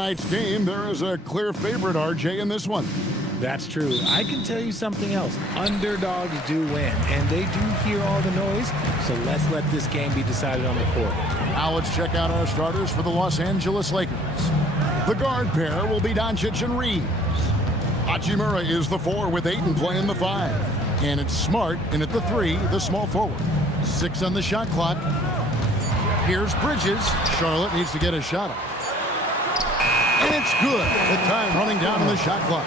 Tonight's game, there is a clear favorite, RJ, in this one. That's true. I can tell you something else. Underdogs do win, and they do hear all the noise, so let's let this game be decided on the court. Now let's check out our starters for the Los Angeles Lakers. The guard pair will be Doncic and Reeves. Hachimura is the 4 with Ayton playing the 5. And it's Smart in at the 3, the small forward. 6 on the shot clock. Here's Bridges. Charlotte needs to get a shot up. And it's good. The time running down on the shot clock.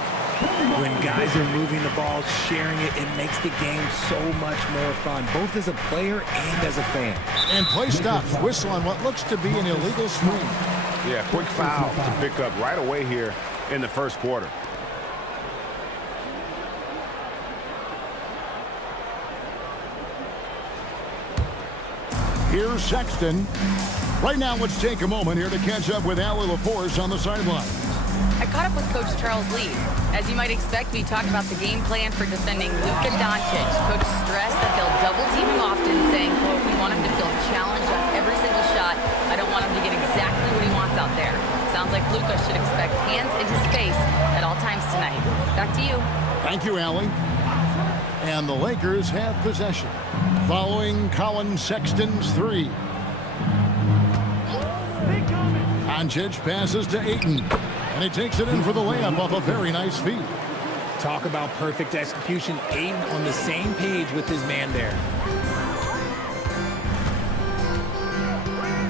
When guys are moving the ball, sharing it, it makes the game so much more fun, both as a player and as a fan. And play stops. Whistle on what looks to be an illegal screen. Yeah, quick foul to pick up right away here in the first quarter. Here's Sexton. Right now, let's take a moment here to catch up with Allie LaForce on the sideline. I caught up with Coach Charles Lee. As you might expect, we talked about the game plan for defending Luka Doncic. Coach stressed that they'll double team him often, saying, quote, we want him to feel challenged on every single shot. I don't want him to get exactly what he wants out there. Sounds like Luka should expect hands in his face at all times tonight. Back to you. Thank you, Allie. And the Lakers have possession, following Colin Sexton's 3. Doncic passes to Ayton, and he takes it in for the layup off a very nice feed. Talk about perfect execution. Ayton on the same page with his man there.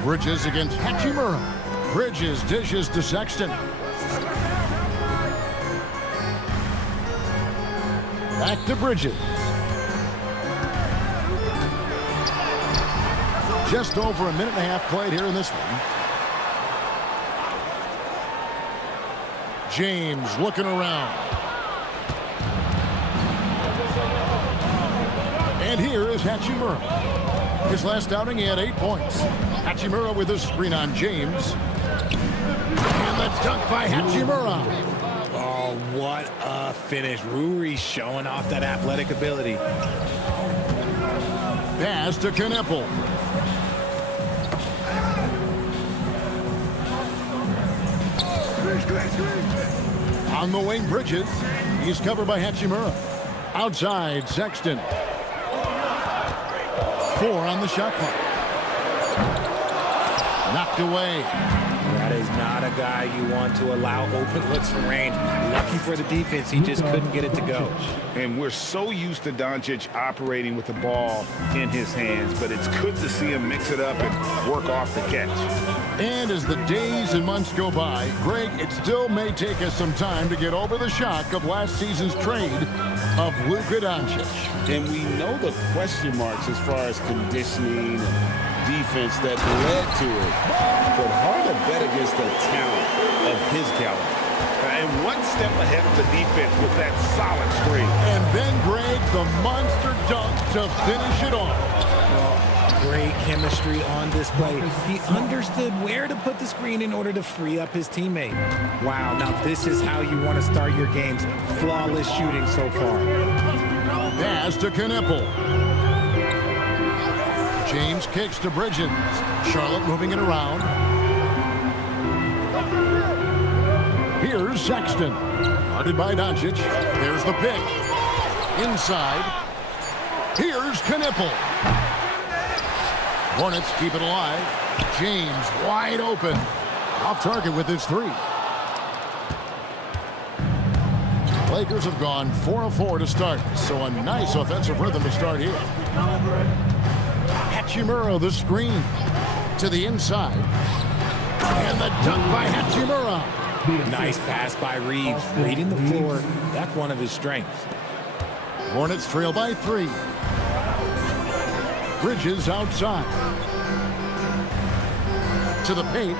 Bridges against Hachimura. Bridges dishes to Sexton. Back to Bridges. Just over a minute and a half played here in this one. James looking around. And here is Hachimura. His last outing, he had 8 points. Hachimura with a screen on James. And the dunk by Hachimura. Oh, what a finish. Ruri showing off that athletic ability. Pass to Kneppel. On the wing, Bridges. He's covered by Hachimura. Outside, Sexton. 4 on the shot clock. Knocked away. That is not a guy you want to allow open looks from range. Lucky for the defense, he just couldn't get it to go. And we're so used to Doncic operating with the ball in his hands, but it's good to see him mix it up and work off the catch. And as the days and months go by, Greg, it still may take us some time to get over the shock of last season's trade of Luka Doncic. And we know the question marks as far as conditioning and defense that led to it. But hard to bet against the talent of his caliber. And one step ahead of the defense with that solid screen. And then, Greg, the monster dunk to finish it off. Well, great chemistry on display. He understood where to put the screen in order to free up his teammate. Wow, now this is how you want to start your games. Flawless shooting so far. Pass to Kneppel. James kicks to Bridges. Charlotte moving it around. Here's Sexton. Guarded by Doncic. There's the pick. Inside. Here's Kneppel. Hornets keep it alive. James wide open. Off target with his 3. Lakers have gone 4 of 4 to start, so a nice offensive rhythm to start here. Hachimura the screen to the inside. And the dunk by Hachimura. Nice pass by Reeves. Reading the floor. That's one of his strengths. Hornets trail by 3. Bridges outside. To the paint.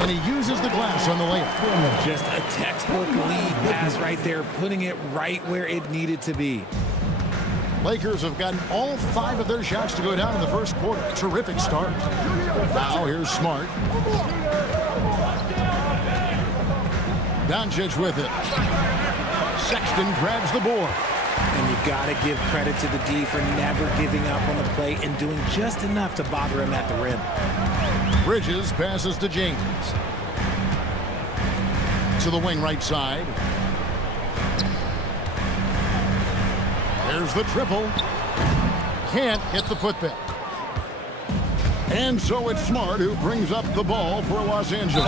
And he uses the glass on the layup. Just a textbook lead pass right there, putting it right where it needed to be. Lakers have gotten all 5 of their shots to go down in the first quarter. Terrific start. Now here's Smart. Doncic with it. Sexton grabs the board. And you got to give credit to the D for never giving up on the play and doing just enough to bother him at the rim. Bridges passes to James. to the wing right side. There's the triple. Can't hit the putback. And so it's Smart who brings up the ball for Los Angeles.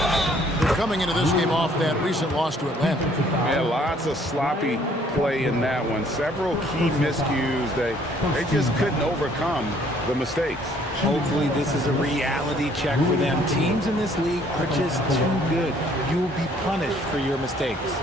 They're coming into this game off that recent loss to Atlanta. Yeah, lots of sloppy play in that one. Several key miscues. They just couldn't overcome the mistakes. Hopefully this is a reality check for them. Teams in this league are just too good. You will be punished for your mistakes.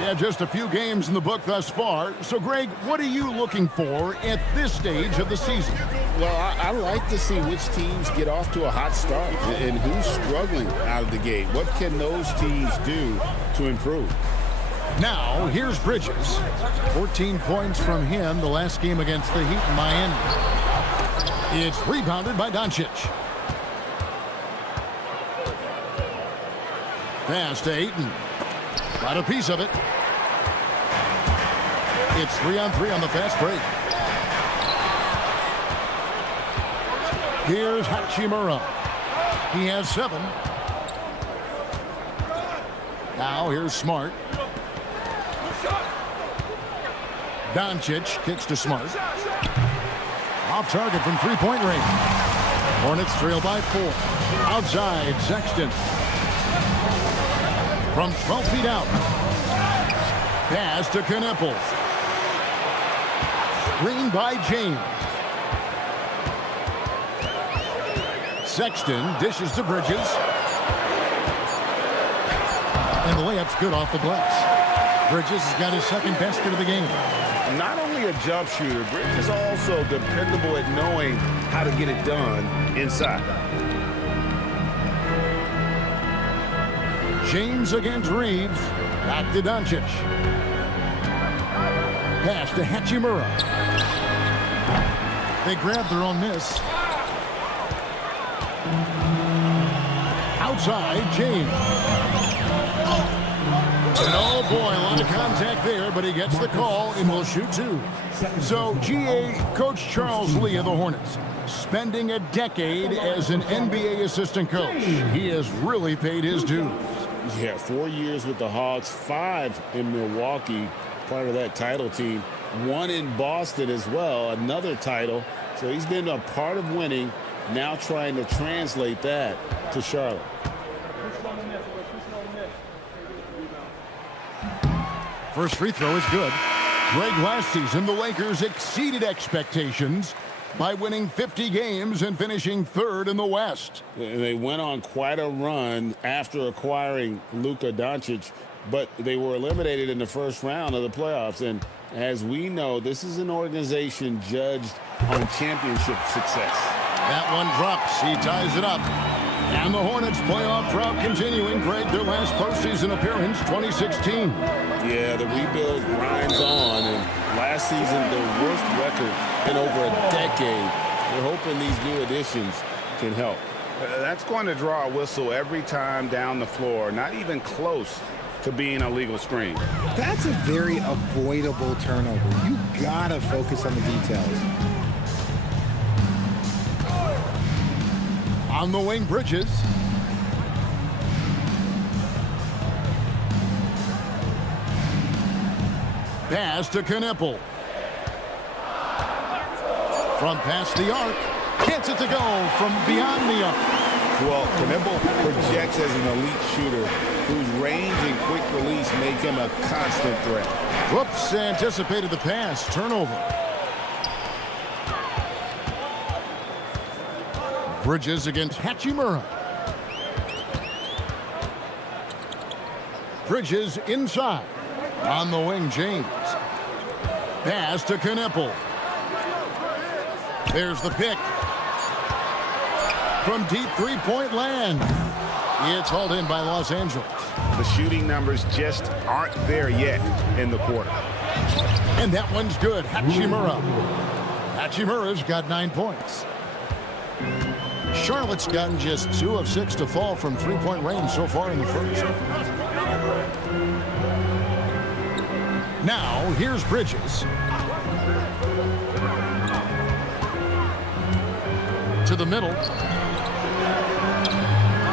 Yeah, just a few games in the book thus far. So, Greg, what are you looking for at this stage of the season? Well, I like to see which teams get off to a hot start and who's struggling out of the gate. What can those teams do to improve? Now, here's Bridges. 14 points from him the last game against the Heat in Miami. It's rebounded by Doncic. Pass to Ayton. Got a piece of it. It's 3-on-3 on the fast break. Here's Hachimura. He has 7. Now here's Smart. Doncic kicks to Smart. Off target from three-point range. Hornets trail by 4. Outside, Sexton. From 12 feet out. Pass to Kneppel. Screen by James. Sexton dishes to Bridges. And the layup's good off the glass. Bridges has got his second basket of the game. Not only a jump shooter, Bridges is also dependable at knowing how to get it done inside. James against Reeves. Back to Doncic. Pass to Hachimura. They grab their own miss. Outside, James. And oh boy, a lot of contact there, but he gets the call and will shoot 2. So, GA, Coach Charles Lee of the Hornets, spending a decade as an NBA assistant coach. He has really paid his dues. Yeah, 4 years with the Hawks, 5 in Milwaukee, part of that title team. 1 in Boston as well, another title. So he's been a part of winning, now trying to translate that to Charlotte. First free throw is good. Greg, last season, the Lakers exceeded expectations by winning 50 games and finishing 3rd in the West. And they went on quite a run after acquiring Luka Doncic, but they were eliminated in the first round of the playoffs. And as we know, this is an organization judged on championship success. That one drops. He ties it up. And the Hornets playoff drought continuing. Greg, their last postseason appearance, 2016. Yeah, the rebuild grinds on, and last season, the worst record in over a decade. We're hoping these new additions can help. That's going to draw a whistle every time down the floor, not even close to being a legal screen. That's a very avoidable turnover. You gotta focus on the details. On the wing, Bridges. Pass to Kneppel. From past the arc. Gets it to go from beyond the arc. Well, Kneppel projects as an elite shooter whose range and quick release make him a constant threat. Whoops, anticipated the pass. Turnover. Bridges against Hachimura. Bridges inside. On the wing, James. Pass to Kneppel. There's the pick. From deep three-point land. It's hauled in by Los Angeles. The shooting numbers just aren't there yet in the quarter. And that one's good. Hachimura. Hachimura's got 9 points. Charlotte's gotten just 2 of 6 to fall from three-point range so far in the first. Now, here's Bridges. to the middle.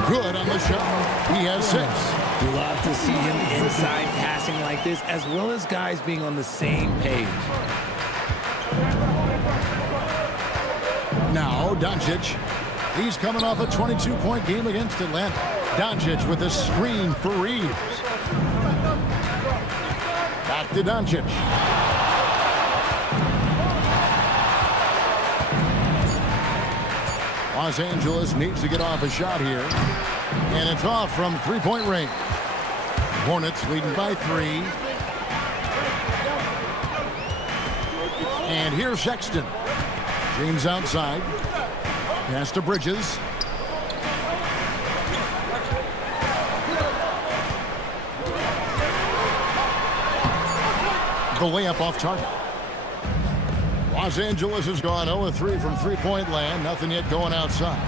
Good on the shot. He has 6. Love to see him inside passing like this, as well as guys being on the same page. Now, Doncic. He's coming off a 22-point game against Atlanta. Doncic with a screen for Reeves. Back to Doncic. Los Angeles needs to get off a shot here. And it's off from three-point range. Hornets leading by 3. And here's Sexton. James outside. Pass to Bridges. The layup off target. Los Angeles has gone 0-3 from three-point land. Nothing yet going outside.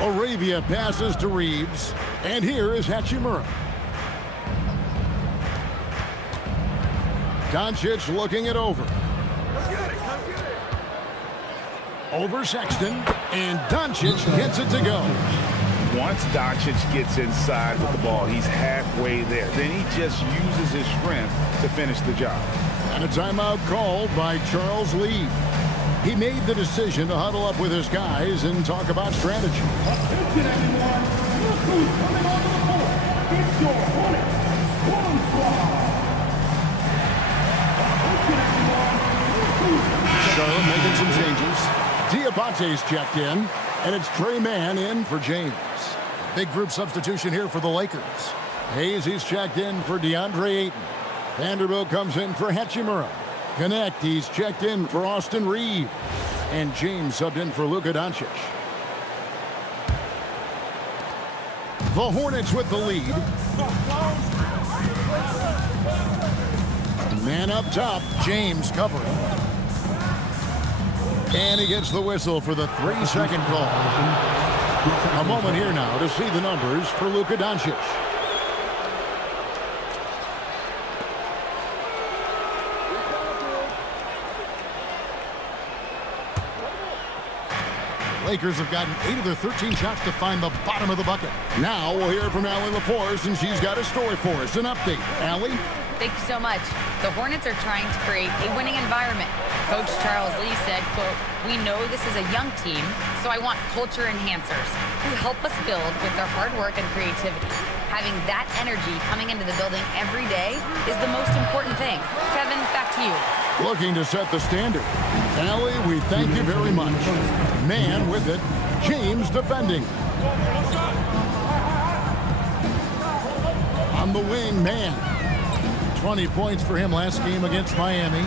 Arabia passes to Reeves. And here is Hachimura. Doncic looking it over. Over Sexton. And Doncic gets it to go. Once Doncic gets inside with the ball, he's halfway there. Then he just uses his strength to finish the job. And a timeout called by Charles Lee. He made the decision to huddle up with his guys and talk about strategy. Attention everyone, look who's coming onto the court. It's your Hornets Swarm Squad. Attention everyone, look who's coming. Charlotte making some changes. Diabate's checked in, and it's Trey Mann in for James. Big group substitution here for the Lakers. Hayes, he's checked in for DeAndre Ayton. Vanderbilt comes in for Hachimura. Connect, he's checked in for Austin Reeves. And James subbed in for Luka Doncic. The Hornets with the lead. Man up top, James covering. And he gets the whistle for the 3-second call. A moment here now to see the numbers for Luka Doncic. Lakers have gotten 8 of their 13 shots to find the bottom of the bucket. Now we'll hear from Allie LaForce, and she's got a story for us. An update. Allie? Thank you so much. The Hornets are trying to create a winning environment. Coach Charles Lee said, quote, "We know this is a young team, so I want culture enhancers who help us build with their hard work and creativity. Having that energy coming into the building every day is the most important thing." Kevin, back to you. Looking to set the standard. Allie, we thank you very much. Man with it. James defending. On the wing, Man. 20 points for him last game against Miami.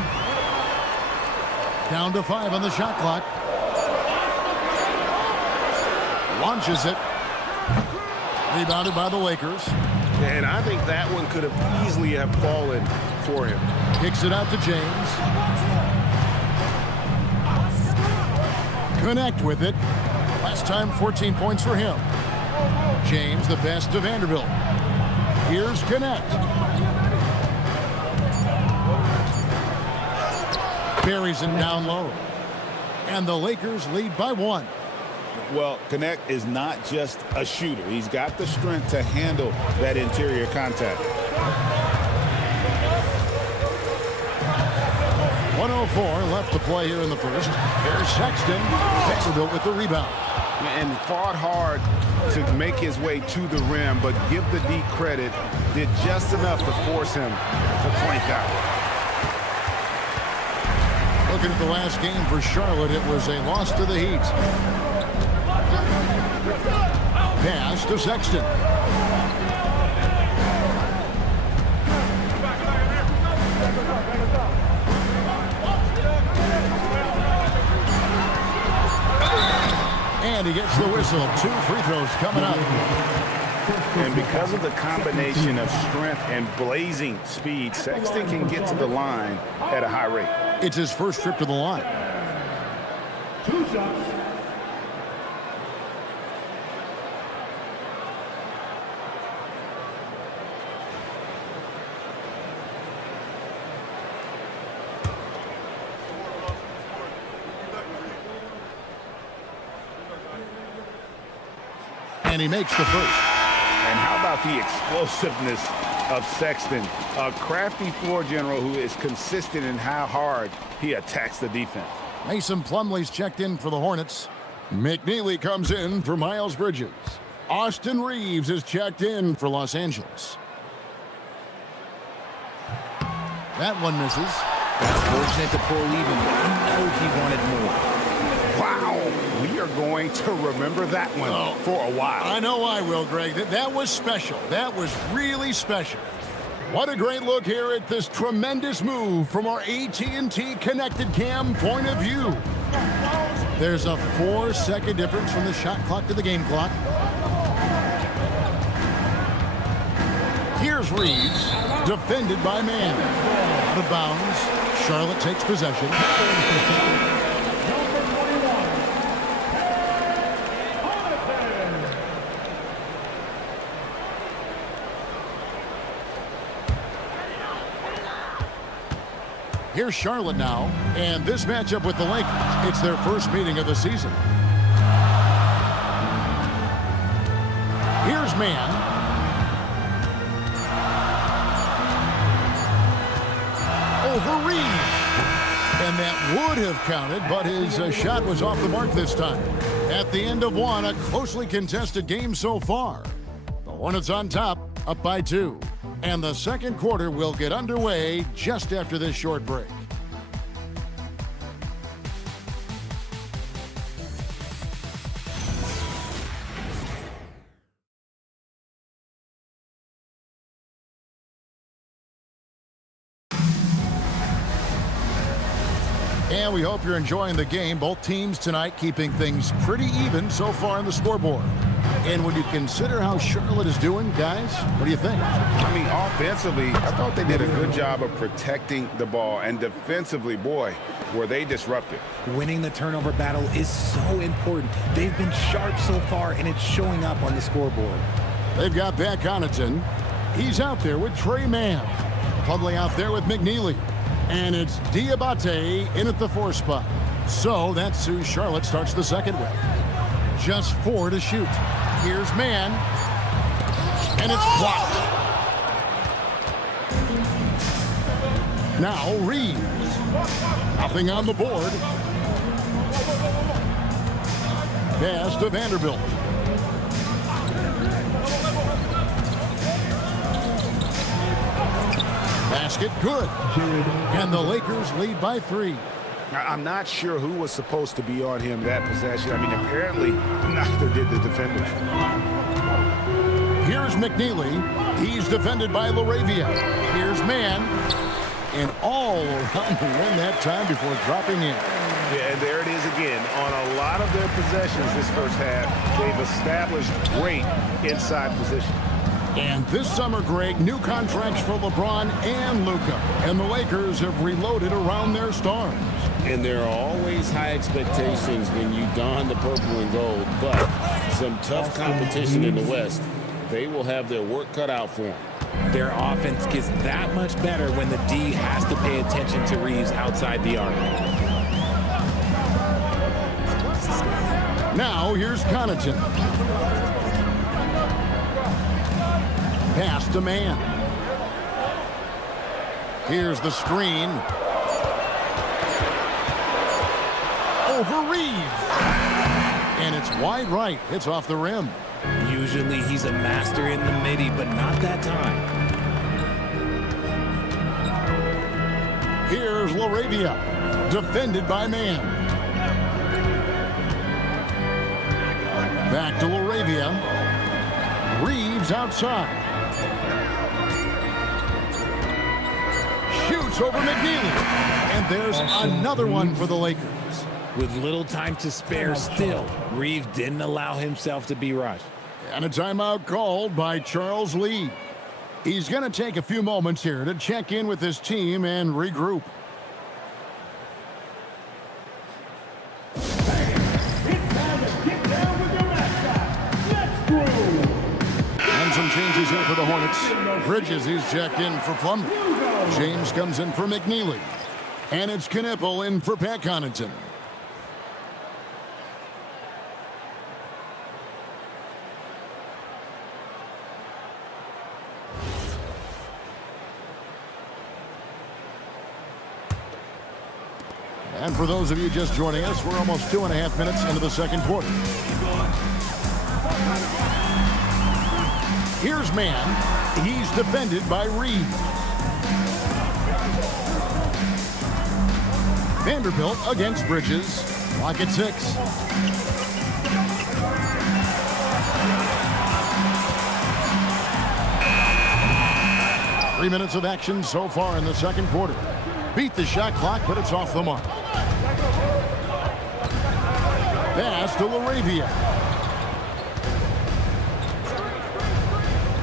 Down to 5 on the shot clock. Launches it. Rebounded by the Lakers. And I think that one could have easily have fallen for him. Kicks it out to James. Connect with it. Last time, 14 points for him. James, the best to Vanderbilt. Here's Connect. Buries it down low. And the Lakers lead by 1. Well, Connect is not just a shooter. He's got the strength to handle that interior contact. 1:04 left to play here in the first. Here's Sexton. Vanderbilt with the rebound. And fought hard to make his way to the rim, but give the D credit, did just enough to force him to flank out. Looking at the last game for Charlotte, it was a loss to the Heat. Pass to Sexton. And he gets the whistle. 2 free throws coming up. And because of the combination of strength and blazing speed, Sexton can get to the line at a high rate. It's his first trip to the line. 2 shots. And he makes the first. And how about the explosiveness of Sexton, a crafty floor general who is consistent in how hard he attacks the defense. Mason Plumlee's checked in for the Hornets. McNeely comes in for Miles Bridges. Austin Reeves is checked in for Los Angeles. That one misses. That's fortunate to pull even. You know he wanted more. Wow, we are going to remember that one for a while. I know I will, Greg. That was special. That was really special. What a great look here at this tremendous move from our AT&T Connected Cam point of view. There's a 4-second difference from the shot clock to the game clock. Here's Reeves, defended by Mann. Out of bounds. Charlotte takes possession. Here's Charlotte now, and this matchup with the Lakers, it's their first meeting of the season. Here's Mann. Over Reeves. And that would have counted, but his shot was off the mark this time. At the end of one, a closely contested game so far. The Hornets on top, up by 2. And the second quarter will get underway just after this short break. And we hope you're enjoying the game. Both teams tonight keeping things pretty even so far on the scoreboard. And when you consider how Charlotte is doing, guys, what do you think? I mean, offensively, I thought they did a good job of protecting the ball. And defensively, boy, were they disruptive. Winning the turnover battle is so important. They've been sharp so far, and it's showing up on the scoreboard. They've got Pat Connaughton. He's out there with Trey Mann. Plumlee out there with McNeely. And it's Diabate in at the 4 spot. So that's who Charlotte starts the second with. Just 4 to shoot. Here's Mann. And it's blocked. Now Reeves. Nothing on the board. Pass to Vanderbilt. Basket good. And the Lakers lead by 3. I'm not sure who was supposed to be on him that possession. I mean, apparently neither did the defenders. Here's McNeely. He's defended by LaRavia. Here's Mann. And all around the rim that time before dropping in. Yeah, and there it is again. On a lot of their possessions this first half, they've established great inside position. And this summer, Greg, new contracts for LeBron and Luka. And the Lakers have reloaded around their stars. And there are always high expectations when you don the purple and gold, but some tough competition in the West. They will have their work cut out for them. Their offense gets that much better when the D has to pay attention to Reeves outside the arc. Now here's Connaughton. Pass to Mann. Here's the screen. Over Reeves. And it's wide right. It's off the rim. Usually he's a master in the midi, but not that time. Here's LaRavia. Defended by Mann. Back to LaRavia. Reeves outside. Shoots over McNeely. And there's another one for the Lakers. With little time to spare still, Reeves didn't allow himself to be rushed. And a timeout called by Charles Lee. He's going to take a few moments here to check in with his team and regroup. It's time to get down with your mascot. Let's groove. And some changes here for the Hornets. Bridges, he's checked in for Plumlee. James comes in for McNeely. And it's Knipple in for Pat Connaughton. And for those of you just joining us, we're almost 2.5 minutes into the second quarter. Here's man. He's defended by Reed. Vanderbilt against Bridges. Clock at 6. Three minutes of action so far in the second quarter. Beat the shot clock, but it's off the mark. Pass to LaRavia.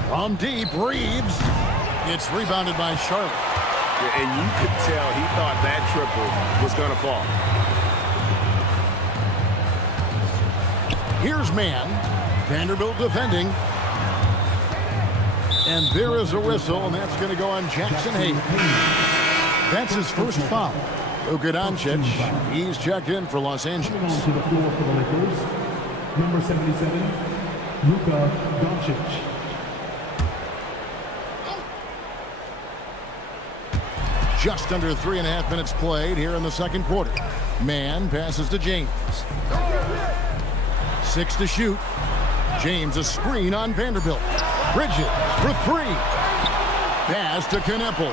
From deep, Reeves. It's rebounded by Charlotte. Yeah, and you could tell he thought that triple was going to fall. Here's man. Vanderbilt defending. And there is a whistle, and that's going to go on Jackson Hayes. That's his first foul. Luka Doncic, he's checked in for Los Angeles. Coming onto the floor for the Lakers, number 77, Luka Doncic. Just under 3.5 minutes played here in the second quarter. Man passes to James. 6 to shoot. James a screen on Vanderbilt. Bridges for 3. Pass to Kneppel.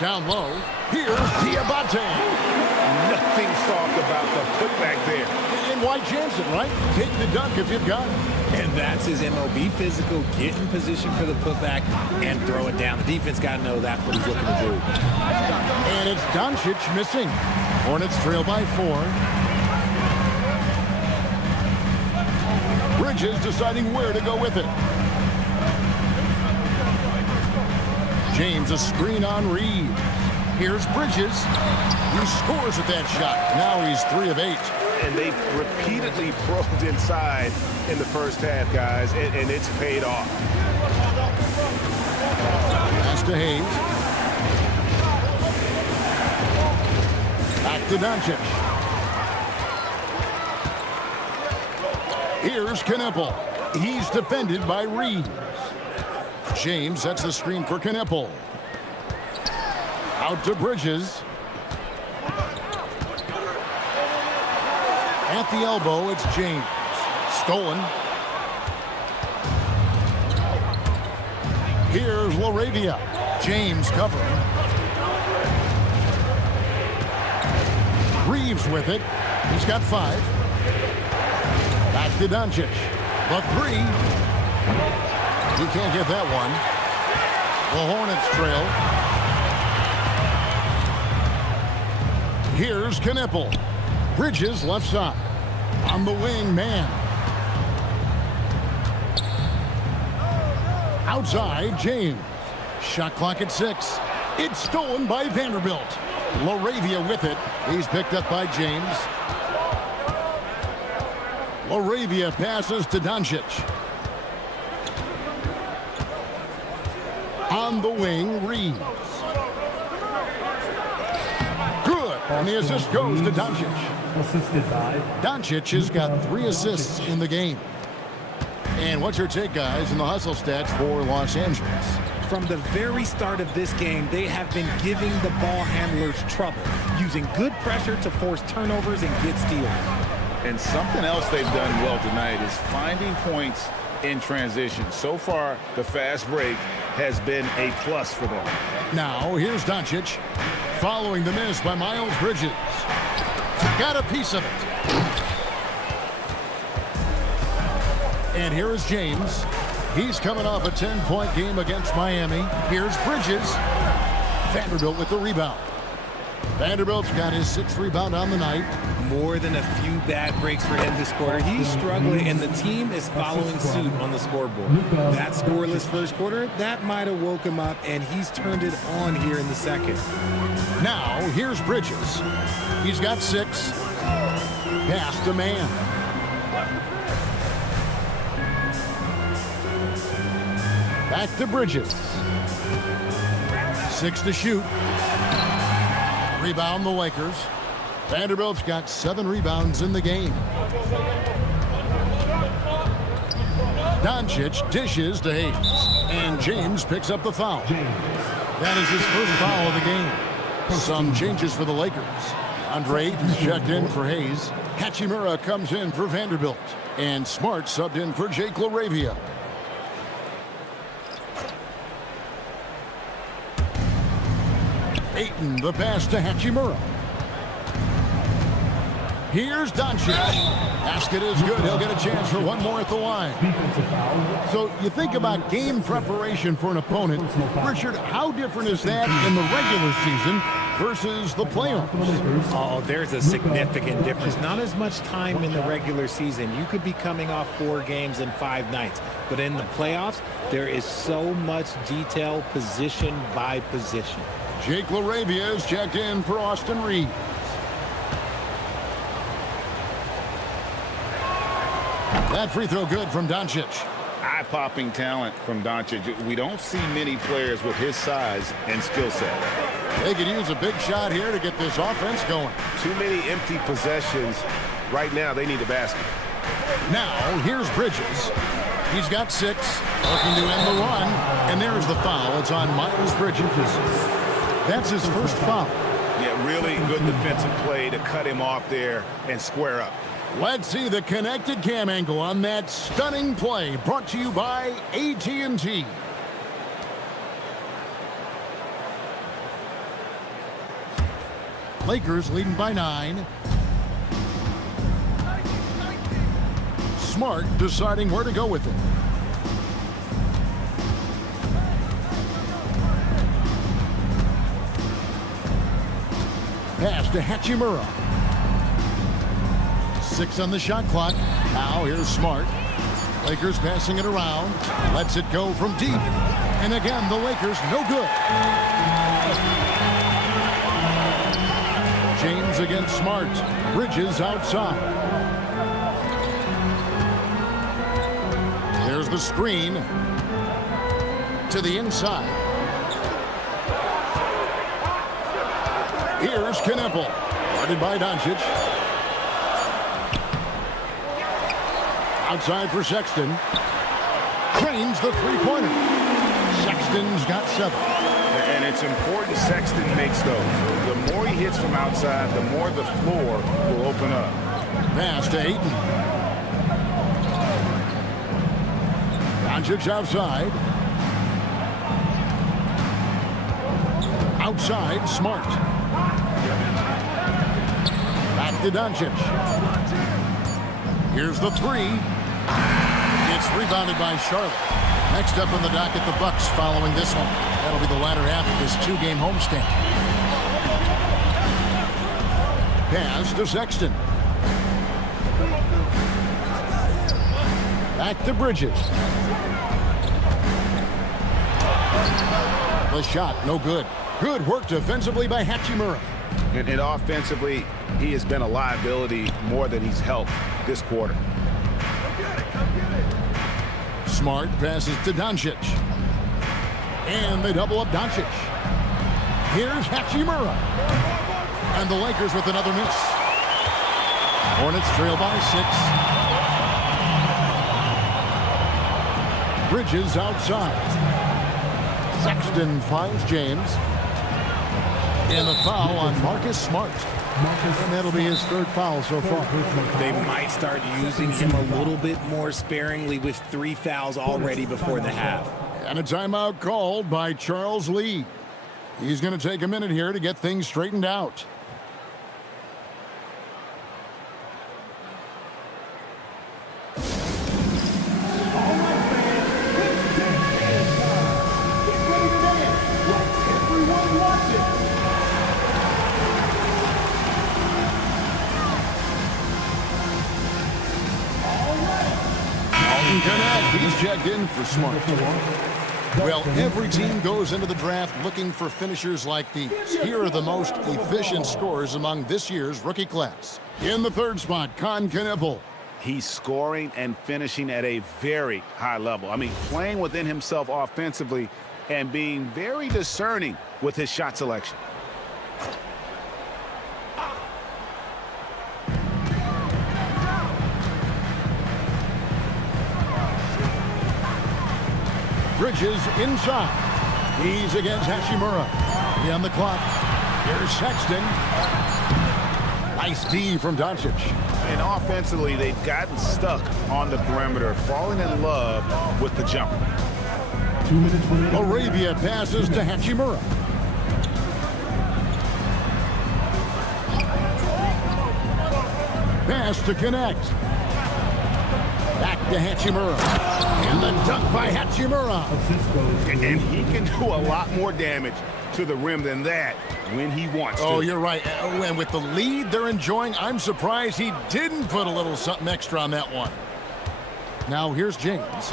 Down low. Here's Diabate. Nothing soft about the putback there. And why chance it, right? Take the dunk if you've got it. And that's his MO. Be physical, get in position for the putback, and throw it down. The defense got to know that's what he's looking to do. And it's Doncic missing. Hornets trail by 4. Bridges deciding where to go with it. James a screen on Reed. Here's Bridges. He scores at that shot. Now he's 3 of 8. And they've repeatedly probed inside in the first half, guys, and it's paid off. Pass to Hayes. Back to Doncic. Here's Kneppel. He's defended by Reed. James sets the screen for Kneppel. Out to Bridges. At the elbow, it's James. Stolen. Here's LaRavia. James covering. Reeves with it. He's got 5. Back to Doncic. The 3. He can't get that one. The Hornets trail. Here's Kneppel. Bridges left side. On the wing, man. Outside, James. Shot clock at 6. It's stolen by Vanderbilt. LaRavia with it. He's picked up by James. LaRavia passes to Doncic. On the wing, Reeves. Good. And the assist goes to Doncic. Assisted by Doncic has got 3 assists in the game. And what's your take, guys, in the hustle stats for Los Angeles? From the very start of this game, they have been giving the ball handlers trouble, using good pressure to force turnovers and get steals. And something else they've done well tonight is finding points in transition. So far, the fast break has been a plus for them. Now, here's Doncic, following the miss by Miles Bridges. Got a piece of it. And here is James. He's coming off a 10-point game against Miami. Here's Bridges. Vanderbilt with the rebound. Vanderbilt's got his 6th rebound on the night. More than a few bad breaks for him this quarter. He's struggling, and the team is following suit on the scoreboard. That scoreless first quarter, that might have woke him up, and he's turned it on here in the second. Now, here's Bridges. He's got 6. Pass to man. Back to Bridges. 6 to shoot. Rebound the Lakers. Vanderbilt's got 7 rebounds in the game. Doncic dishes to Hayes. And James picks up the foul. That is his first foul of the game. Some changes for the Lakers. Andre Ayton's checked in for Hayes. Hachimura comes in for Vanderbilt. And Smart subbed in for Jake LaRavia. Ayton, the pass to Hachimura. Here's Doncic. Basket is good. He'll get a chance for one more at the line. So you think about game preparation for an opponent. Richard, how different is that in the regular season versus the playoffs? Oh, there's a significant difference. Not as much time in the regular season. You could be coming off 4 games in 5 nights. But in the playoffs, there is so much detail position by position. Jake LaRavia is checked in for Austin Reeves. That free throw good from Doncic. Eye-popping talent from Doncic. We don't see many players with his size and skill set. They could use a big shot here to get this offense going. Too many empty possessions. Right now, they need a basket. Now, here's Bridges. He's got 6, looking to end the run. And there's the foul. It's on Miles Bridges. That's his first foul. Yeah, really good defensive play to cut him off there and square up. Let's see the connected cam angle on that stunning play, brought to you by AT&T. Lakers leading by 9. Smart deciding where to go with it. Pass to Hachimura. 6 on the shot clock. Now here's Smart. Lakers passing it around. Lets it go from deep. And again, the Lakers no good. James against Smart. Bridges outside. There's the screen. To the inside. Here's Kneppel. Guarded by Doncic. Outside for Sexton. Cranes the three-pointer. Sexton's got 7. And it's important Sexton makes those. The more he hits from outside, the more the floor will open up. Pass to Ayton. Doncic outside. Outside, Smart. Back to Doncic. Here's the 3. It's rebounded by Charlotte. Next up on the docket, the Bucks following this one. That'll be the latter half of this 2-game homestand. Pass to Sexton. Back to Bridges. The shot, no good. Good work defensively by Hachimura. And offensively, he has been a liability more than he's helped this quarter. Smart passes to Doncic. And they double up Doncic. Here's Hachimura. And the Lakers with another miss. Hornets trail by 6. Bridges outside. Sexton finds James. And a foul on Marcus Smart. And that'll be his 3rd foul so far. They might start using him a little bit more sparingly with 3 fouls already before the half. And a timeout called by Charles Lee. He's going to take a minute here to get things straightened out. He's checked in for Smart. Well, every team goes into the draft looking for finishers like these. Here are the most efficient scorers among this year's rookie class. In the 3rd spot, Kneppel. He's scoring and finishing at a very high level. I mean, playing within himself offensively and being very discerning with his shot selection. Bridges inside. He's against Hachimura. He on the clock. Here's Sexton. Nice D from Doncic. And offensively, they've gotten stuck on the perimeter, falling in love with the jumper. 2 minutes remaining. Arabia passes to Hachimura. Pass to connect. Back to Hachimura. And the dunk by Hachimura. Assist goes to And he can do a lot more damage to the rim than that when he wants to. Oh, you're right. And with the lead they're enjoying, I'm surprised he didn't put a little something extra on that one. Now here's James.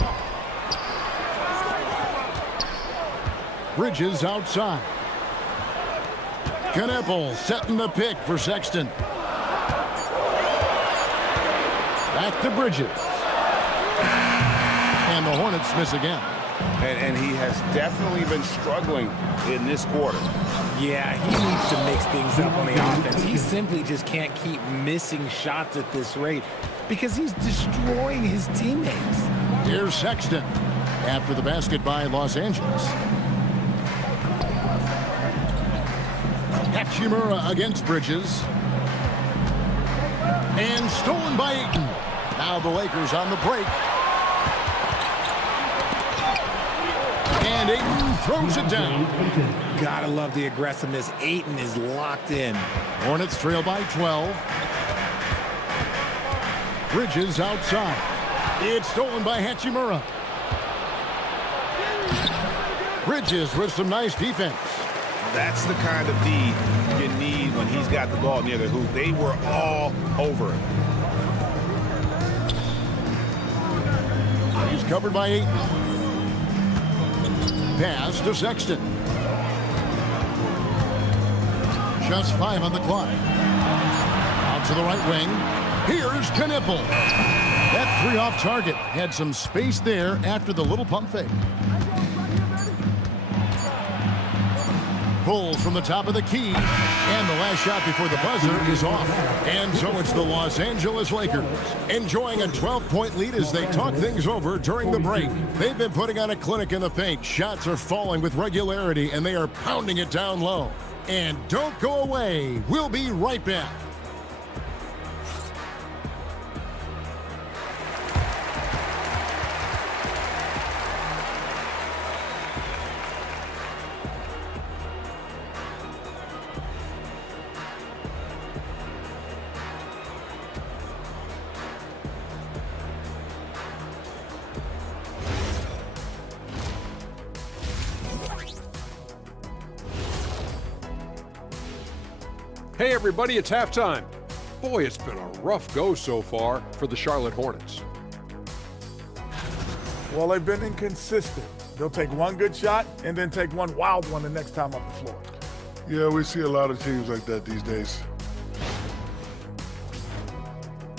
Bridges outside. Kneppel setting the pick for Sexton. Back to Bridges. And the Hornets miss again. And he has definitely been struggling in this quarter. Yeah, he needs to mix things up on the offense. He simply just can't keep missing shots at this rate because he's destroying his teammates. Here's Sexton after the basket by Los Angeles. Hachimura against Bridges. And stolen by Ayton. Now the Lakers on the break. And Ayton throws it down. Gotta love the aggressiveness. Ayton is locked in. Hornets trail by 12. Bridges outside. It's stolen by Hachimura. Bridges with some nice defense. That's the kind of D you need when he's got the ball near the hoop. They were all over it. He's covered by Ayton. Pass to Sexton. Just 5 on the clock. Out to the right wing. Here's Kneppel. That 3 off target. Had some space there after the little pump fake. Pulls from the top of the key. And the last shot before the buzzer is off. And so it's the Los Angeles Lakers enjoying a 12-point lead as they talk things over during the break. They've been putting on a clinic in the paint. Shots are falling with regularity, and they are pounding it down low. And don't go away. We'll be right back. Hey everybody, it's halftime. Boy, it's been a rough go so far for the Charlotte Hornets. Well, they've been inconsistent. They'll take one good shot and then take one wild one the next time off the floor. Yeah, we see a lot of teams like that these days.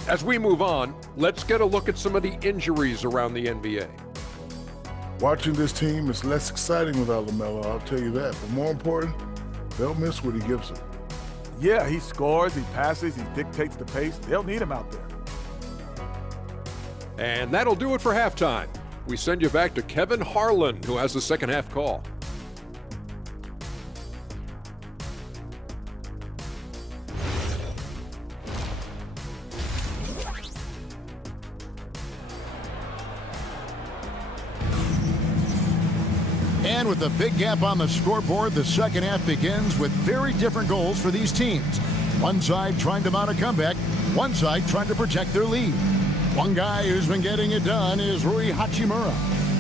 As we move on, let's get a look at some of the injuries around the NBA. Watching this team is less exciting without LaMelo, I'll tell you that. But more important, they'll miss what he gives them. Yeah, he scores, he passes, he dictates the pace. They'll need him out there. And that'll do it for halftime. We send you back to Kevin Harlan, who has the second half call. And with a big gap on the scoreboard, the second half begins with very different goals for these teams. One side trying to mount a comeback, one side trying to protect their lead. One guy who's been getting it done is Rui Hachimura.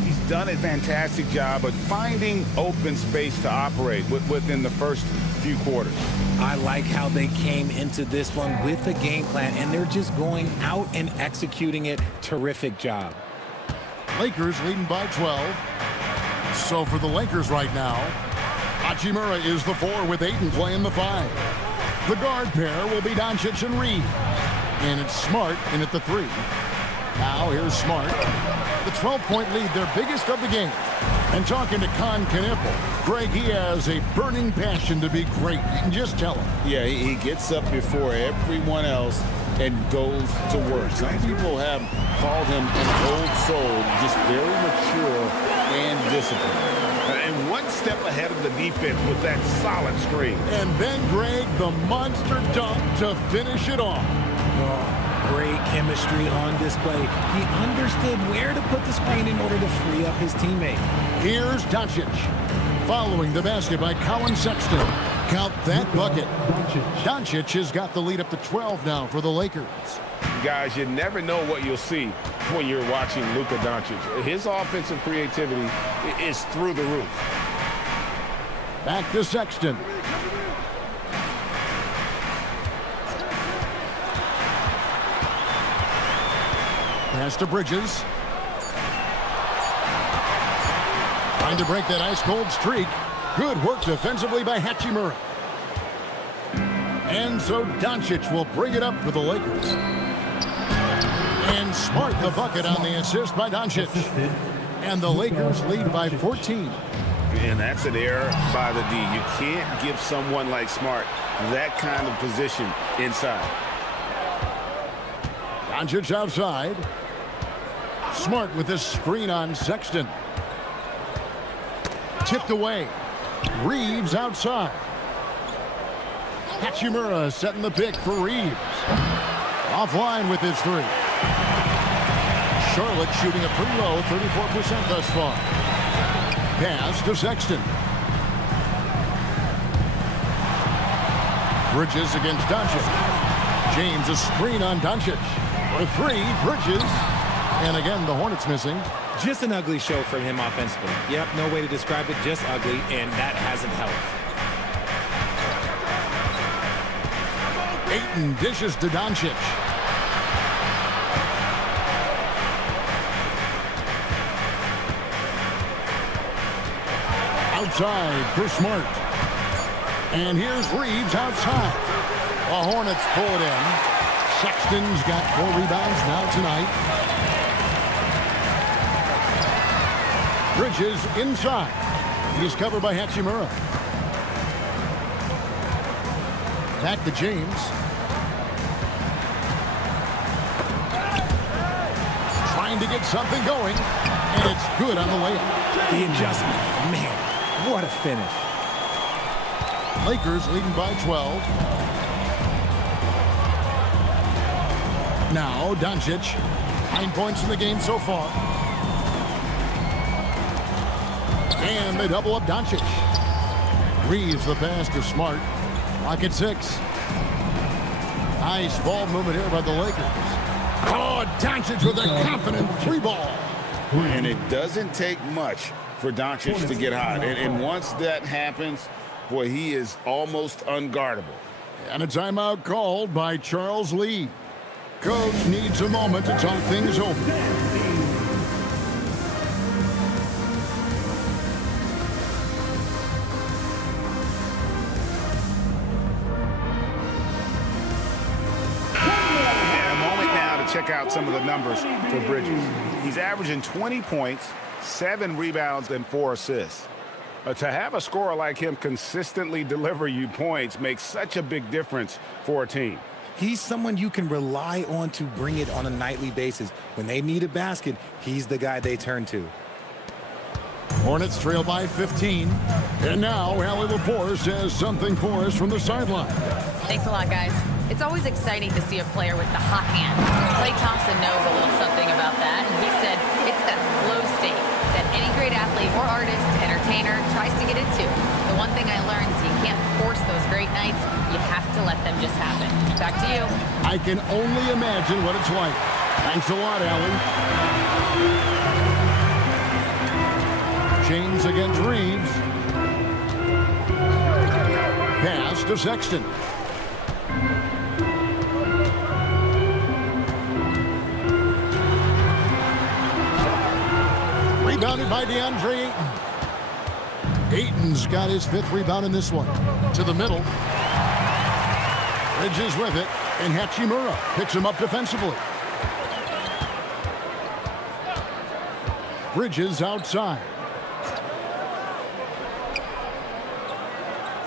He's done a fantastic job of finding open space to operate within the first few quarters. I like how they came into this one with a game plan, and they're just going out and executing it. Terrific job. Lakers leading by 12. So for the Lakers right now, Hachimura is the 4 with Ayton playing the 5. The guard pair will be Doncic and Reed. And it's Smart in at the 3. Now here's Smart. The 12-point lead, their biggest of the game. And talking to Kneppel, Greg, he has a burning passion to be great. You can just tell him. Yeah, he gets up before everyone else and goes to work. Some people have called him an old soul, just very mature and disciplined. And one step ahead of the defense with that solid screen. And then, Greg, the monster dunk to finish it off. Oh, great chemistry on display. He understood where to put the screen in order to free up his teammate. Here's Doncic. Following the basket by Colin Sexton. Count that bucket. Doncic has got the lead up to 12 now for the Lakers. Guys, you never know what you'll see when you're watching Luka Doncic. His offensive creativity is through the roof. Back to Sexton. Pass to Bridges. Trying to break that ice-cold streak. Good work defensively by Hachimura. And so Doncic will bring it up for the Lakers. And Smart the bucket on the assist by Doncic. And the Lakers lead by 14. And that's an error by the D. You can't give someone like Smart that kind of position inside. Doncic outside. Smart with this screen on Sexton. Tipped away. Reeves outside. Hachimura setting the pick for Reeves. Offline with his three. Charlotte shooting a pretty low 34% thus far. Pass to Sexton. Bridges against Doncic. James a screen on Doncic. For three, Bridges. And again, the Hornets missing. Just an ugly show from him offensively. Yep, no way to describe it, just ugly, and that hasn't helped. Ayton dishes to Doncic. Outside for Smart. And here's Reeves outside. The Hornets pull it in. Sexton's got 4 rebounds now tonight. Bridges inside. He's covered by Hachimura. Back to James. Trying to get something going. And it's good on the layup. The adjustment. Man, what a finish. Lakers leading by 12. Now Doncic. 9 points in the game so far. And they double up Doncic. Reeves the pass to Smart. Lock at 6. Nice ball movement here by the Lakers. Oh, Doncic with a confident 3-ball. And it doesn't take much for Doncic to get hot. And once that happens, boy, he is almost unguardable. And a timeout called by Charles Lee. Coach needs a moment to talk things over. Check out some of the numbers for Bridges. He's averaging 20 points, 7 rebounds, and 4 assists. To have a scorer like him consistently deliver you points makes such a big difference for a team. He's someone you can rely on to bring it on a nightly basis. When they need a basket, he's the guy they turn to. Hornets trail by 15. And now Allie LaForce has something for us from the sideline. Thanks a lot, guys. It's always exciting to see a player with the hot hand. Klay Thompson knows a little something about that, and he said it's that flow state that any great athlete or artist, entertainer tries to get into. The one thing I learned is you can't force those great nights. You have to let them just happen. Back to you. I can only imagine what it's like. Thanks a lot, Allie. James against Reeves. Pass to Sexton. Rebounded by DeAndre Ayton. Ayton's got his 5th rebound in this one. To the middle. Bridges with it. And Hachimura picks him up defensively. Bridges outside.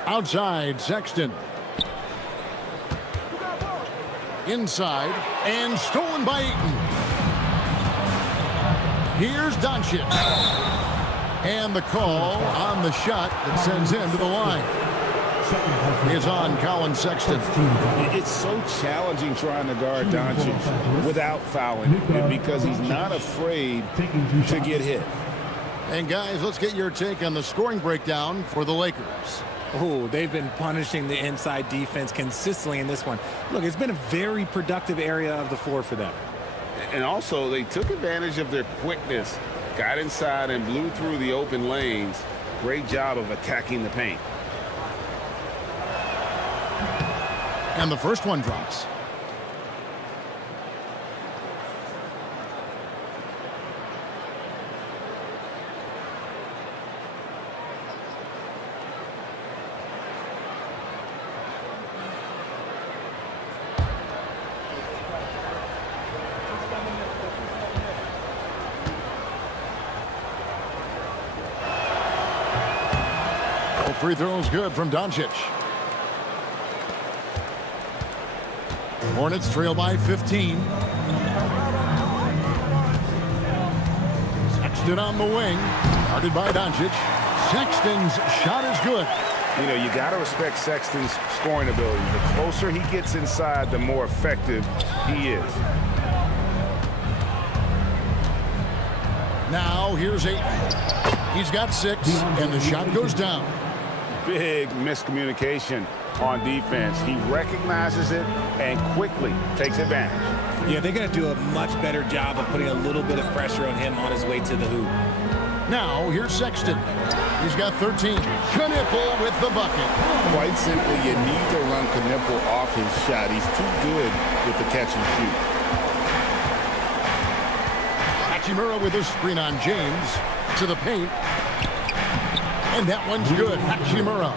Outside, Sexton. Inside, and stolen by Ayton. Here's Doncic. And the call on the shot that sends him to the line is on Colin Sexton. It's so challenging trying to guard Doncic without fouling because he's not afraid to get hit. And guys, let's get your take on the scoring breakdown for the Lakers. Oh, they've been punishing the inside defense consistently in this one. Look, it's been a very productive area of the floor for them. And also, they took advantage of their quickness, got inside and blew through the open lanes. Great job of attacking the paint. And the first one drops. Free throw's good from Doncic. Hornets trail by 15. Sexton on the wing. Guarded by Doncic. Sexton's shot is good. You know, you got to respect Sexton's scoring ability. The closer he gets inside, the more effective he is. Now here's Ayton. He's got 6, and the shot goes down. Big miscommunication on defense. He recognizes it and quickly takes advantage. Yeah, they're going to do a much better job of putting a little bit of pressure on him on his way to the hoop. Now, here's Sexton. He's got 13. Knipple with the bucket. Quite simply, you need to run Knipple off his shot. He's too good with the catch and shoot. Hachimura with a screen on James to the paint. And that one's good. Hachimura.